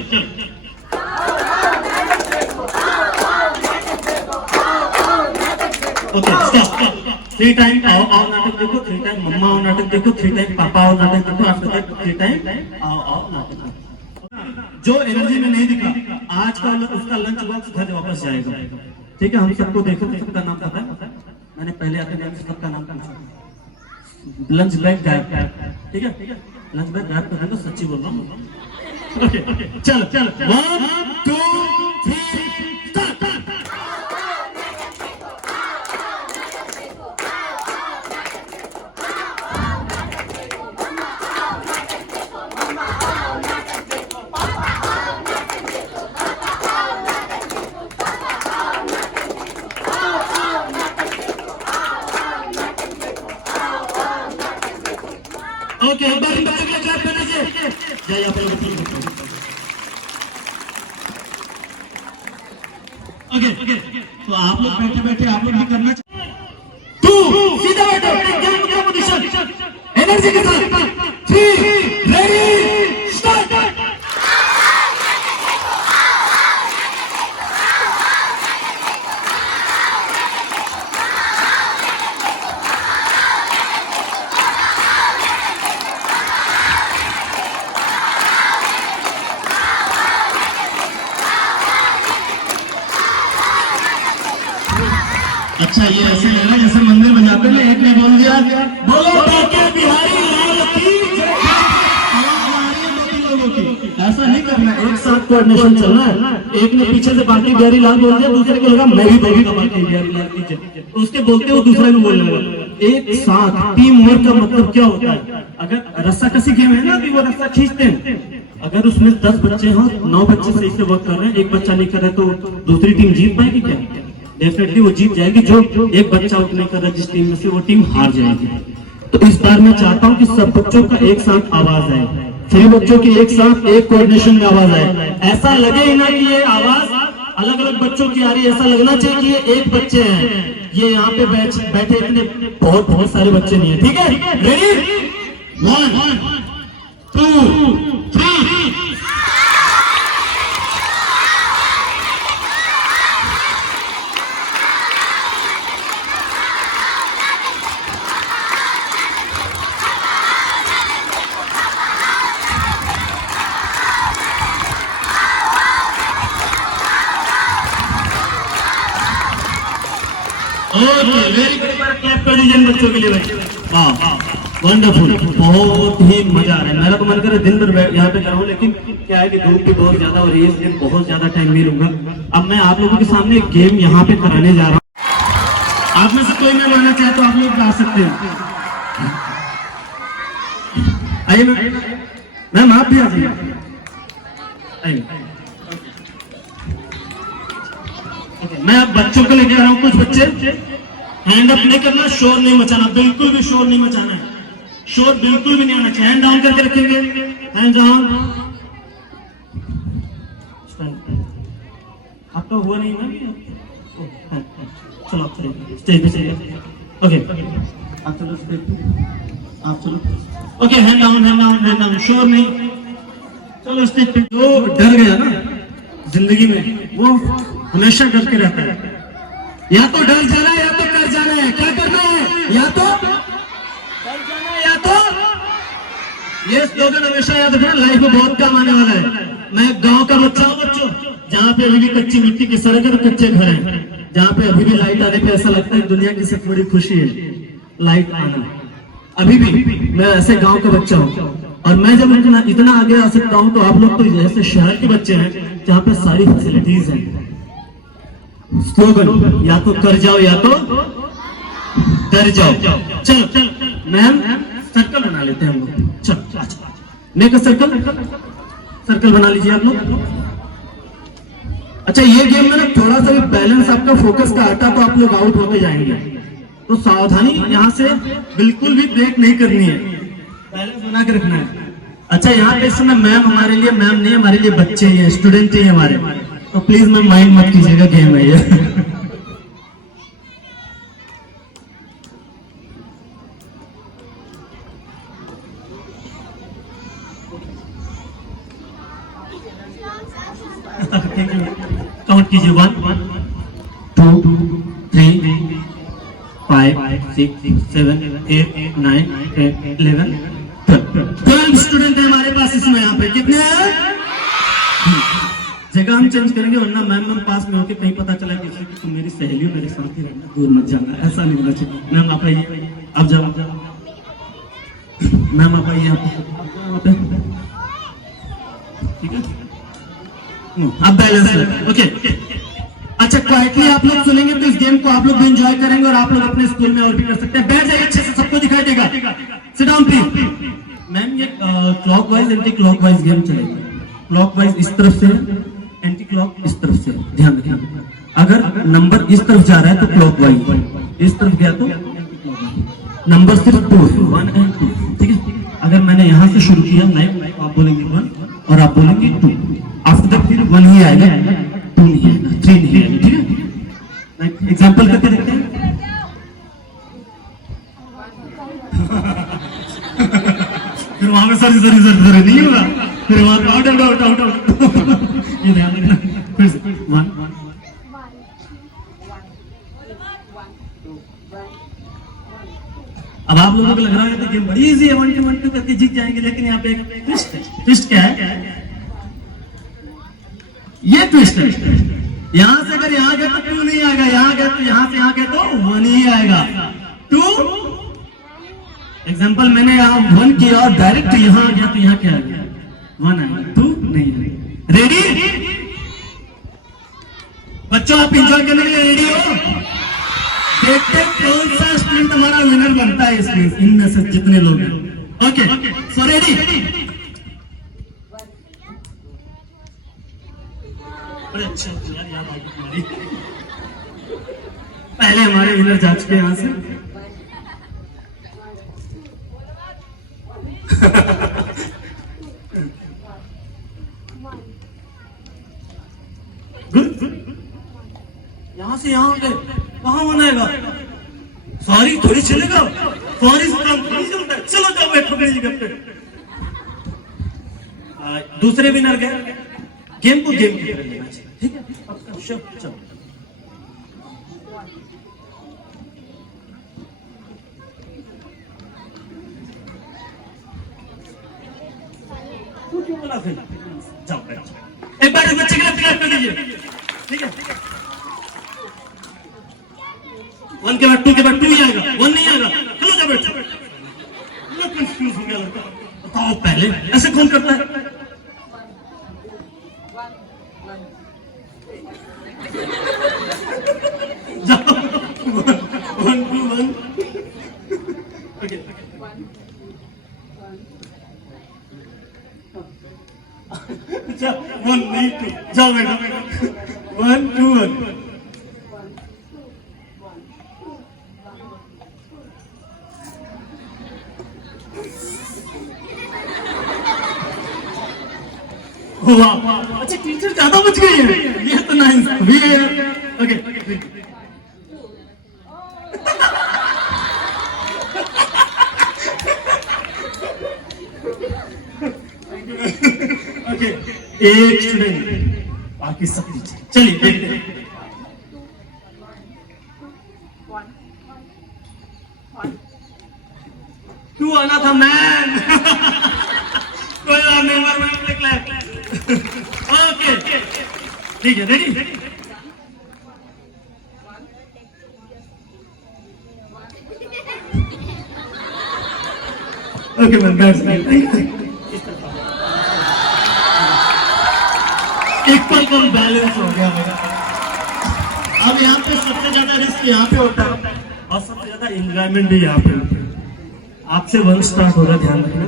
Okay stop. 3 टाइम आओ आओ नाटक देखो, 3 टाइम मम्मा आओ नाटक देखो, 3 टाइम पापा आओ नाटक देखो, आफ्टर दैट 3 टाइम आओ आओ नाटक देखो। जो एनर्जी में नहीं दिखा, आज का उसका लंच बॉक्स घर वापस जाएगा। ठीक है, हम सबको देखो, सबका नाम पता है, मैंने पहले आते टाइम सबका नाम पूछा। लंच बैग गायब, ठीक है, लंच बैग गायब कर, तो सच्ची बोल रहा हूँ। ओके चलो चलो, 1 2 3 स्टार्ट। ओके, एक बार इन बच्चों के लिए क्लैप करना चाहिए। जाइए आप लोग अपनी ओके, तो आप लोग बैठे बैठे आप लोग भी करना चाहिए। तू सीधा बैठो, ध्यान मुद्रा पोजीशन, एनर्जी के साथ। 3 रेडी स्टार्ट। अच्छा, ये ऐसे लग रहा है जैसे मंदिर बजाते हैं। एक ने बोल दिया बोलो बाके बिहारी लाल की जय। लोगों की ऐसा नहीं करना, एक साथ कोऑर्डिनेशन चलना है। एक ने पीछे से बाकी बिहारी लाल बोल दिया, दूसरे को लगा मैं भी बोलूंगा बाकी बिहारी लाल की जय, तो उसके बोलते वो दूसरा भी बोलने लगा। एक साथ टीम वर्क का मतलब क्या होता है? अगर रस्सा कसी गेम है ना, अभी वो रस्सा खींचते हैं, अगर उसमें 10 बच्चे हों, 9 बच्चे सही से वर्क कर रहे हैं, एक बच्चा नहीं कर रहा, तो दूसरी टीम जीत पाएगी क्या? डेफिनेटली वो जीत जाएगी। जो एक बच्चा आउट नहीं कर रहा जिस टीम में से, वो टीम हार जाएगी। तो इस बार मैं चाहता हूं कि सब बच्चों का एक साथ आवाज आए, सभी बच्चों की एक साथ एक कोऑर्डिनेशन में आवाज आए। ऐसा लगे ही ना कि ये आवाज अलग अलग बच्चों की आ रही है, ऐसा लगना चाहिए कि ये एक बच्चे हैं। ये यहाँ पे बैठे इतने बहुत सारे बच्चे नहीं है। ठीक है, ready 1 2 3। Okay, very good. Clap कर दीजिए बच्चों के लिए भाई। वाह, वंडरफुल, बहुत ही मजा आ रहा है। मेरा तो मन कर रहा है दिन भर यहाँ पे करूँ, लेकिन क्या है कि धूप भी बहुत ज्यादा हो रही है, इसलिए बहुत ज्यादा टाइम नहीं लूंगा। अब मैं आप लोगों के सामने एक गेम यहाँ पे कराने जा रहा हूँ। आप में से कोई मैं लाना चाहे तो आप लोग ला सकते हैं। आइए मैम, आप भी आ जाइए। मैं अब बच्चों को लेके आ रहा हूँ। कुछ बच्चे हैंड अप नहीं करना, शोर नहीं मचाना, बिल्कुल भी शोर नहीं मचाना है। शोर बिल्कुल भी नहीं आना चाहिए। हैंड डाउन करके रखेंगे, हैंड डाउन। आपका हुआ नहीं ना? चलो आप चलिए स्टेज पे चलिए। ओके, आप चलो स्टेज पे, आप चलो। Okay, hand down, hand down, hand down, शोर नहीं। चलो स्टेज पे। जो डर गया ना जिंदगी में, वो हमेशा डर के रहता है। या तो डर जाना है या तो कर जाना है। क्या करना है? या तो डर जाना है या तो। ये स्लोगन हमेशा याद रखना, लाइफ में बहुत काम आने वाला है। मैं गांव का बच्चा हूँ बच्चों, जहाँ पे अभी भी कच्ची मिट्टी की सड़क है, कच्चे घर हैं, जहाँ पे अभी भी लाइट आने पे ऐसा लगता है दुनिया की सबसे बड़ी खुशी है लाइट आना। अभी भी मैं ऐसे गाँव का बच्चा हूँ, और मैं जब इतना आगे आ सकता हूँ, तो आप लोग तो जैसे शहर के बच्चे हैं जहाँ पे सारी फैसिलिटीज हैं। स्लोगन, या तो कर जाओ या तो डर जाओ। चलो मैम, सर्कल बना लेते हैं हम लोग। चलो मेक अ सर्कल बना लीजिए आप लोग। अच्छा, ये गेम में ना थोड़ा सा भी बैलेंस आपका फोकस का हटा तो आप लोग आउट होते जाएंगे, तो सावधानी, यहाँ से बिल्कुल भी ब्रेक नहीं करनी है, बैलेंस बना के रखना है। अच्छा, यहाँ पे इस समय मैम हमारे लिए मैम नहीं, हमारे लिए बच्चे ही है, स्टूडेंट ही हमारे, तो प्लीज मैम माइंड मत कीजिएगा, गेम है ये। काउंट कीजिए, 1 2 3 5 6 7 8 9 10 11 12 स्टूडेंट है हमारे पास इसमें। यहाँ पे कितने हैं? जगह हम चेंज करेंगे, वरना मैम पास में होके कहीं पता चला कि तुम मेरी सहेली हो, मेरे साथ ही रहना, दूर मत जाना, ऐसा नहीं होना चाहिए। मैम आप आइए, अब जाओ मैम, आप आइए यहाँ पे, ठीक है। अब बैलेंस, ओके। अच्छा, क्वाइटली आप लोग सुनेंगे तो इस गेम को आप लोग भी एंजॉय करेंगे, और आप लोग अपने स्कूल में और भी कर सकते हैं। बैठ जाइए अच्छे से, सबको दिखाई देगा। Sit down please. मैम, ये क्लॉकवाइज एंटी क्लॉकवाइज गेम चलेगा। क्लॉकवाइज इस तरफ से, एंटी क्लॉक इस तरफ से, ध्यान रखिए। अगर नंबर इस तरफ जा रहा है तो क्लॉकवाइज, इस तरफ गया तो एंटी क्लॉकवाइज। नंबर सिर्फ 2 है, 1 और 2, ठीक है। अगर मैंने यहाँ से शुरू किया लाइक, आप बोलेंगे 1 और आप बोलेंगे 2, आफ्टर दैट फिर 1 ही आएगा, 2 नहीं आएगा, 3 नहीं आएगा, ठीक है। एग्जाम्पल करके देखते हैं। फिर वहां में सॉरी नहीं होगा, फिर वहां पे आउट ये ध्यान रखना। फिर से 1 अब आप लोगों को लग रहा है कि गेम बड़ी इजी है, 1-2 करके जीत जाएंगे, लेकिन यहाँ पे एक ट्विस्ट है। ट्विस्ट क्या है? ये ट्विस्ट है, यहां से अगर यहाँ गए तो 2 नहीं आएगा, यहाँ गए तो यहाँ से यहाँ गए तो 1 ही आएगा। 2 एग्जाम्पल मैंने यहाँ 1 किया और डायरेक्ट यहाँ आ गया तो यहाँ क्या आ गया? 1 आएगा, 2 नहीं आएगा। रेडी बच्चों, आप इंजॉय करने के लिए रेडी हो? देखते कौन सा स्टूडेंट हमारा विनर बनता है इसमें, इनमें से जितने लोग हैं। Okay, so ready? बड़े अच्छे यार, याद आई तुम्हारी। पहले हमारे विनर जा चुके यहाँ से। यहाँ से यहाँ कहाँ बनाएगा? सॉरी थोड़ी चलेगा, सॉरी से काम थोड़ी चलता है। चलो जाओ बैठो मेरी जगह पे। दूसरे विनर गए, गेम को गेम की तरह लेना चाहिए, ठीक है? चलो तू क्यों बोला फिर? जाओ बैठो, एक बार इस बच्चे के लिए क्लैप कर दीजिए, ठीक है? 1 के बाद 2 के बाद 2 ही आएगा, 1 नहीं आएगा। चलो जा बैठो। मैं कंफ्यूज हो गया लड़का। बताओ पहले ऐसे कौन करता है? जाओ 1 2 1 ओके अच्छा 1 नहीं 2 जाओ बेटा 1 2 1 वाह, अच्छा टीचर ज्यादा बच गई है, ये तो नाइंसाफी है। ओके ओके, एक स्टूडेंट बाकी सब टीचर। चलिए देखते हैं। 2 आना था मैन। कोई और नहीं, ओके ठीक है, रेडी? ओके मैम, एक पल बैलेंस हो गया मेरा। अब यहाँ पे सबसे ज्यादा रिस्क यहाँ पे होता है और सबसे ज्यादा एंजॉयमेंट भी यहाँ पे। आपसे 1 स्टार्ट हो रहा है, ध्यान रखना।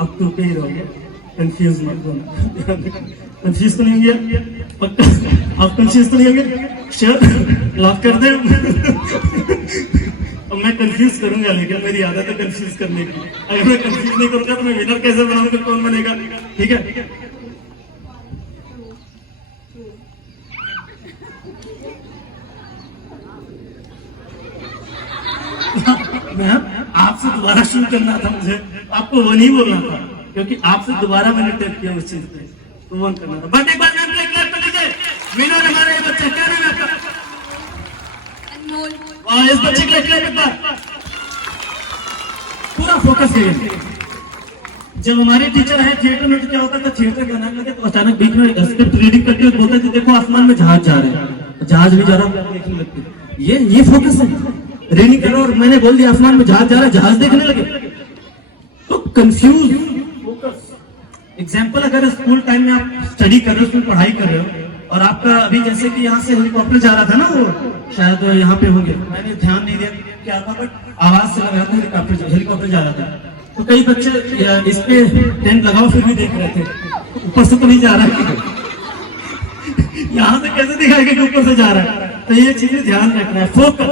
आप 2 पे ही रहोगे, कंफ्यूज मत होना। कंफ्यूज तो नहीं होंगे? पक्का आप कंफ्यूज तो नहीं होंगे? श्योर? लॉक कर दे। अब मैं कंफ्यूज करूंगा, लेकिन मेरी आदत है कंफ्यूज करने की। अगर मैं कंफ्यूज नहीं करूंगा तो मैं विनर कैसे बनाऊंगा? कौन बनेगा? ठीक है, आपसे दोबारा शुरू करना था मुझे, आपको 1 ही बोलना था, क्योंकि आपसे दोबारा मैंने टेप किया उस चीज पे, तो 1 करना था। बट एक बार विनर हमारे बच्चे, क्या नाम है आपका? अनमोल। इस बच्चे के लिए एक बार पूरा फोकस है। जब हमारे टीचर है थिएटर में तो क्या होता था, थिएटर बनाने लगे तो अचानक बीच में स्क्रिप्ट रीडिंग करते हुए बोलते थे देखो आसमान में जहाज जा रहे हैं, जहाज भी जा रहा है, देखने लगते। ये फोकस है, रीडिंग करो और मैंने बोल दिया आसमान में जहाज जा रहा है, जहाज देखने लगे तो कंफ्यूज। एग्जाम्पल, अगर स्कूल टाइम में आप स्टडी कर रहे हो, उसमें पढ़ाई कर रहे हो और आपका अभी जैसे कि यहाँ से हेलीकॉप्टर जा रहा था ना, वो शायद यहाँ पे होंगे, मैंने ध्यान नहीं दिया क्या था, बट आवाज से लगा था हेलीकॉप्टर जा रहा था। तो कई बच्चे इस पे टेंट लगाओ फिर भी देख रहे थे, ऊपर से तो नहीं जा रहा है। यहाँ से कैसे दिखाएगा कि ऊपर से जा रहा है? तो ये चीजें ध्यान रखना है। फोकस,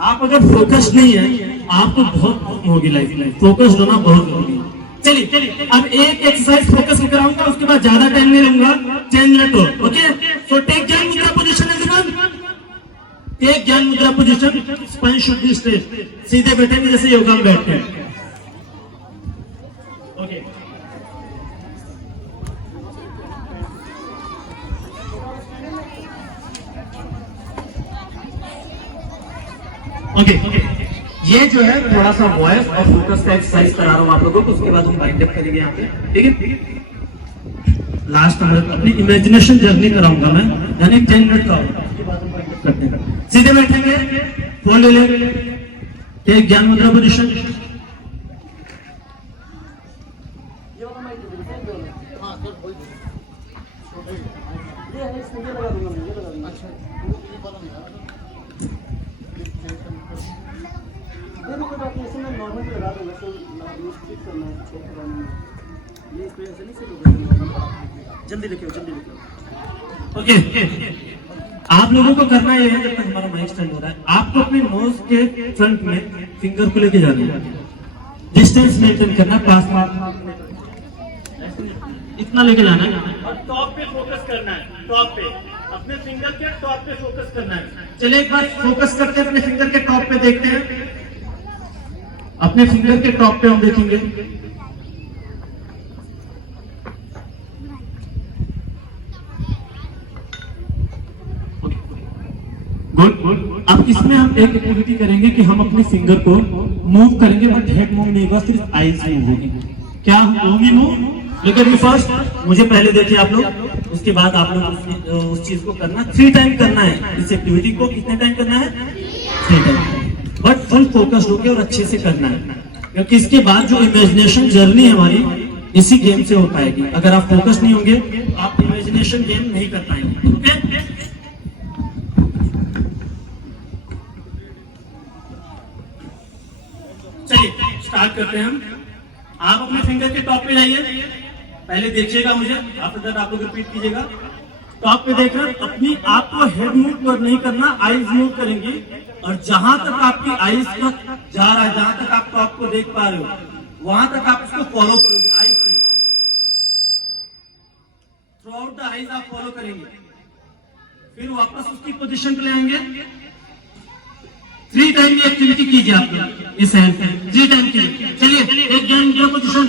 आप अगर फोकस नहीं है आपको बहुत प्रॉब्लम होगी लाइफ में। फोकस होना बहुत जरूरी है। चलिए अब एक एक्सरसाइज फोकस कराऊंगा, उसके बाद ज्यादा टाइम नहीं लूंगा, 10 मिनट हो। ओके, सो टेक ज्ञान मुद्रा पोजीशन एवरीवन, टेक ज्ञान मुद्रा position, spine should be straight, सीधे बैठेंगे जैसे योगा में बैठते हैं। ओके, ओके, ये जो है थोड़ा सा वॉइस और फोकस का एक्सरसाइज करा रहा हूं आप लोगों को, उसके बाद हम बाइंड अप करेंगे यहाँ पे, ठीक है। लास्ट में अपनी इमेजिनेशन जर्नी कराऊंगा मैं, यानी 10 मिनट का होगा, उसके बाद हम बाइंड अप करते हैं। सीधे बैठेंगे, फोन ले ले, टेक ज्ञान मुद्रा पोजीशन, जल्दी लिखो, जल्दी लिखो। ओके, आप लोगों को करना ये है, जब तक हमारा माइक स्टैंड हो रहा है, आपको अपने नोज के फ्रंट में फिंगर को लेके जाना है, डिस्टेंस मेंटेन करना, पास इतना लेके जाना है, और टॉप पे फोकस करना है, टॉप पे अपने फिंगर के टॉप पे फोकस करना है। चलिए एक बार फोकस करते हैं, अपने फिंगर के टॉप पे देखते हैं, अपने फिंगर के टॉप पे हम देखेंगे, गुड। अब इसमें हम एक एक्टिविटी करेंगे कि हम अपने फिंगर को मूव करेंगे, बट हेड मूव नहीं होगा, सिर्फ आईज मूव होगी। क्या होगी मूव? लेकिन फर्स्ट मुझे पहले देखिए आप लोग, उसके बाद आप लोग उस चीज को करना, 3 टाइम करना है इस एक्टिविटी को। कितने टाइम करना है? 3 टाइम, बट फुल फोकस्ड होकर और अच्छे से करना है, क्योंकि इसके बाद जो इमेजिनेशन जर्नी हमारी इसी गेम से हो पाएगी। अगर आप फोकस नहीं होंगे तो आप इमेजिनेशन गेम नहीं कर पाएंगे। ओके, चलिए स्टार्ट करते हैं हम। आप अपने फिंगर के टॉप पे जाइए, पहले देखिएगा मुझे, आप लोग रिपीट कीजिएगा। टॉप पे देखना, अपनी आपको हेड मूव नहीं करना, आईज मूव करेंगे, और जहां तक आपकी आईज का जा रहा है, जहां तक आप टॉप को देख पा रहे हो, वहां तक आप उसको फॉलो करोगे आईज से, थ्रू आउट द आईज आप फॉलो करेंगे, फिर वापस उसकी पोजीशन पे ले आएंगे। 3 टाइम ये एक्टिविटी कीजिए आप इस हैंड पे, 3 टाइम कीजिए। चलिए एक ज्ञान मुद्रा पोजीशन,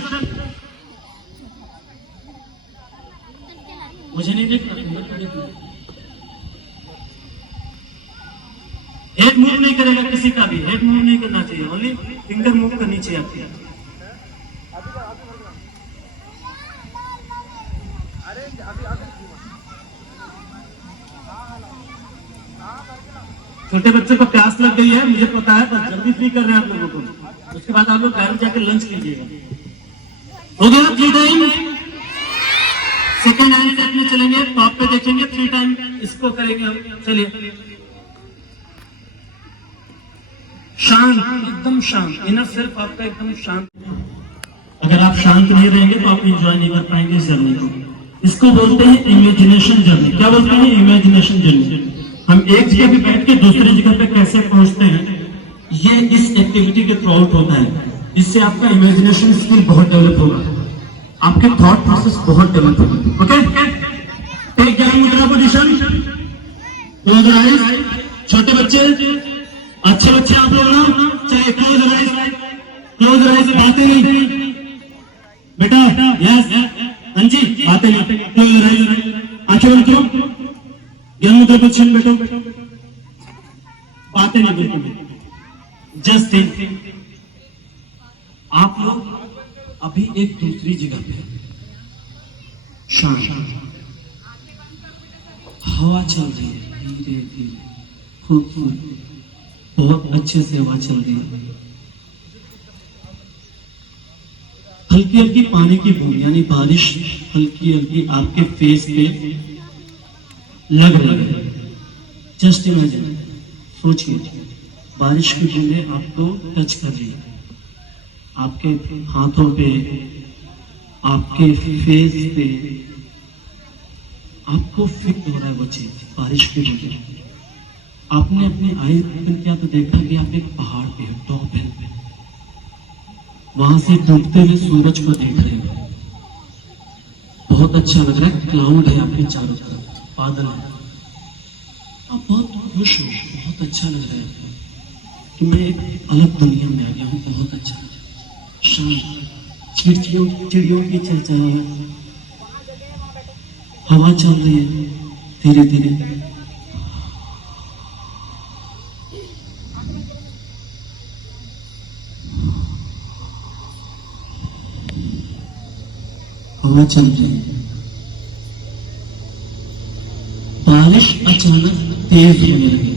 मुझे नहीं देखना, हेड मूव नहीं करेगा किसी का भी, हेड मूव नहीं करना चाहिए, ओनली फिंगर मूव करनी चाहिए आपकी। छोटे बच्चों को प्यास लग गई है, मुझे पता है, पर जल्दी फ्री कर रहे हैं आप लोगों को, उसके बाद आप लोग बाहर जाकर लंच कीजिएगा। हो गया 3 टाइम, सेकेंड हैंड स्टेप में चलेंगे, टॉप पे देखेंगे, 3 टाइम इसको करेंगे हम। चलिए शांत, एकदम शांत, इनर सेल्फ आपका एकदम शांत। अगर आप शांत नहीं रहेंगे तो आप एंजॉय नहीं कर पाएंगे इस जर्नी को। इसको बोलते हैं इमेजिनेशन जर्नी। क्या बोलते हैं? Imagination journey. हम एक जगह पे बैठ के दूसरी जगह पे कैसे पहुंचते हैं, ये इस एक्टिविटी के थ्रू आउट होता है। इससे आपका इमेजिनेशन स्किल बहुत डेवलप होगा, आपके थॉट प्रोसेस बहुत डेवलप होगा। ओके, टेक ज्ञान मुद्रा पोजीशन, क्लोज आईज। छोटे बच्चे, अच्छे बच्चे आप लोग ना, चलिए क्लोज आईज, क्लोज आईज, बातें नहीं बेटा, यस हाँ जी, बातें नहीं, क्लोज आईज, आंखें बंद करो, ज्ञान मुद्रा पोजीशन बैठो, बातें नहीं बिल्कुल, जस्ट थिंक। आप लोग अभी एक दूसरी जगह पे, शांत, हवा चल रही है धीरे धीरे, खूबसूरत, बहुत अच्छे से हवा चल रही है। हल्की हल्की पानी की बूंद यानी बारिश हल्की हल्की आपके फेस पे लग रही है। जस्ट इमेजिन, सोचिए, बारिश की बूंदें आपको टच कर रही है, आपके हाथों पे, आपके फेस पे, आपको फील हो रहा है वो चीज, बारिश की बूंदें। आपने अपनी आईज ओपन किया तो देखा कि आप एक पहाड़ पे, टॉप हिल पे, वहां से डूबते हुए सूरज को देख रहे हो। बहुत अच्छा लग रहा है, क्लाउड है आपके चारों तरफ, बादल है, आप बहुत खुश हो, बहुत अच्छा लग रहा है कि मैं एक अलग दुनिया में आ गया हूँ। बहुत अच्छा शांत, चिड़ियों की चहचहाहट, हवा चल रही है धीरे धीरे। हवा चल रही है, बारिश अचानक तेज होने लगी।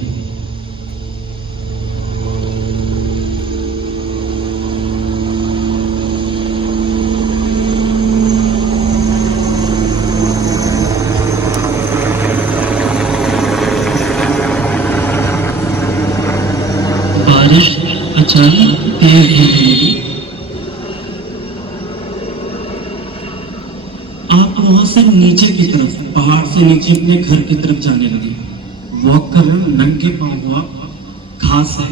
बारिश अचानक तेज होने लगी। आप वहां से नीचे की तरफ, पहाड़ से नीचे अपने घर की तरफ जाने लगे। वॉक कर रहे हो, नंगे पांव हो आप, घास है,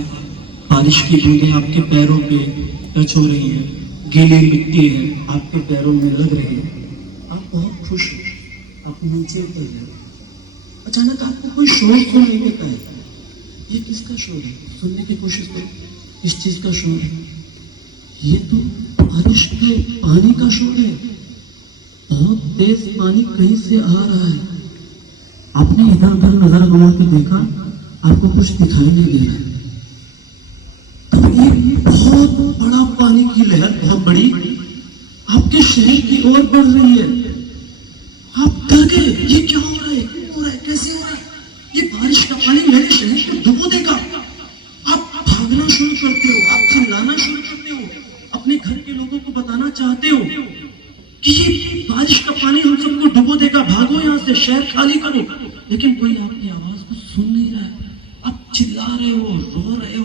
बारिश की बूंदें आपके पैरों पे टच हो रही है, गीली मिट्टी है आपके पैरों में लग रही है। आप बहुत खुश हो, आप नीचे उतर रहे हो। अचानक आपको कोई शोर सुनाई देता है। ये किसका शोर है? सुनने की कोशिश करो, किस चीज का शोर है? ये तो बारिश के पानी का शोर है। बहुत तेज पानी कहीं से आ रहा है। आपने इधर उधर नजर घुमा के देखा, आपको कुछ दिखाई नहीं दे रहा। तो एक बहुत बड़ा पानी की लहर, बहुत बड़ी, आपके शहर की ओर बढ़ रही है। आप डर गए, ये क्या हो रहा है, क्यों हो रहा है, कैसे हो रहा है? ये बारिश का पानी मेरे शहर को डुबो देगा। आप भागना शुरू करते हो, आप चिल्लाना शुरू करते हो, अपने घर के लोगों को बताना चाहते हो कि ये बारिश का पानी हम सबको डुबो देगा, भागो यहाँ से, शहर खाली करो। लेकिन कोई आपकी आवाज को सुन नहीं रहा है। आप चिल्ला रहे हो, रो रहे हो,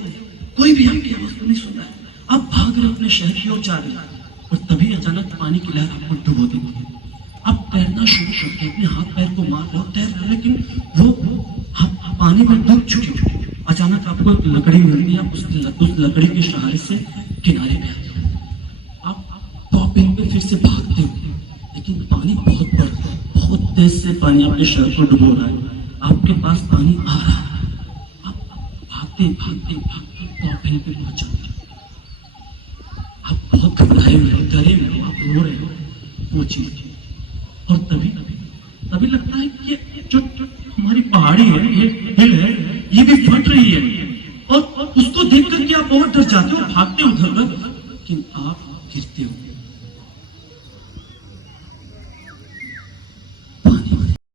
कोई भी आपकी आवाज को नहीं सुन रहा है। आप भाग रहे हो, अपने शहर की ओर जा रहे हो, और तभी अचानक पानी की लहर आपको डुबो देती है। आप तैरना शुरू करते हो, अपने हाथ पैर को मार रहे हो, तैर रहे हो, लेकिन वो आप पानी में डूब चुके हो। अचानक आपको एक लकड़ी मिलती है, आप उस लकड़ी के सहारे से किनारे पे आते हो। आप टॉपिंग पे फिर से भागते हो, लेकिन पानी बहुत बढ़ता है, बहुत तेज से पानी आपके शहर को डुबो रहा है। आपके पास पानी आ रहा है, आप भागते भागते भागते टॉपिंग पे पहुंच जाते हो। आप बहुत घबराए हुए हो, डरे हुए हो, आप रो रहे हो, वो चीज। और तभी लगता है कि ये जो हमारी पहाड़ी है, ये हिल है, ये भी फट रही है, और उसको देख करके आप और डर जाते हो, भागते हो उधर, लेकिन आप गिरते हो।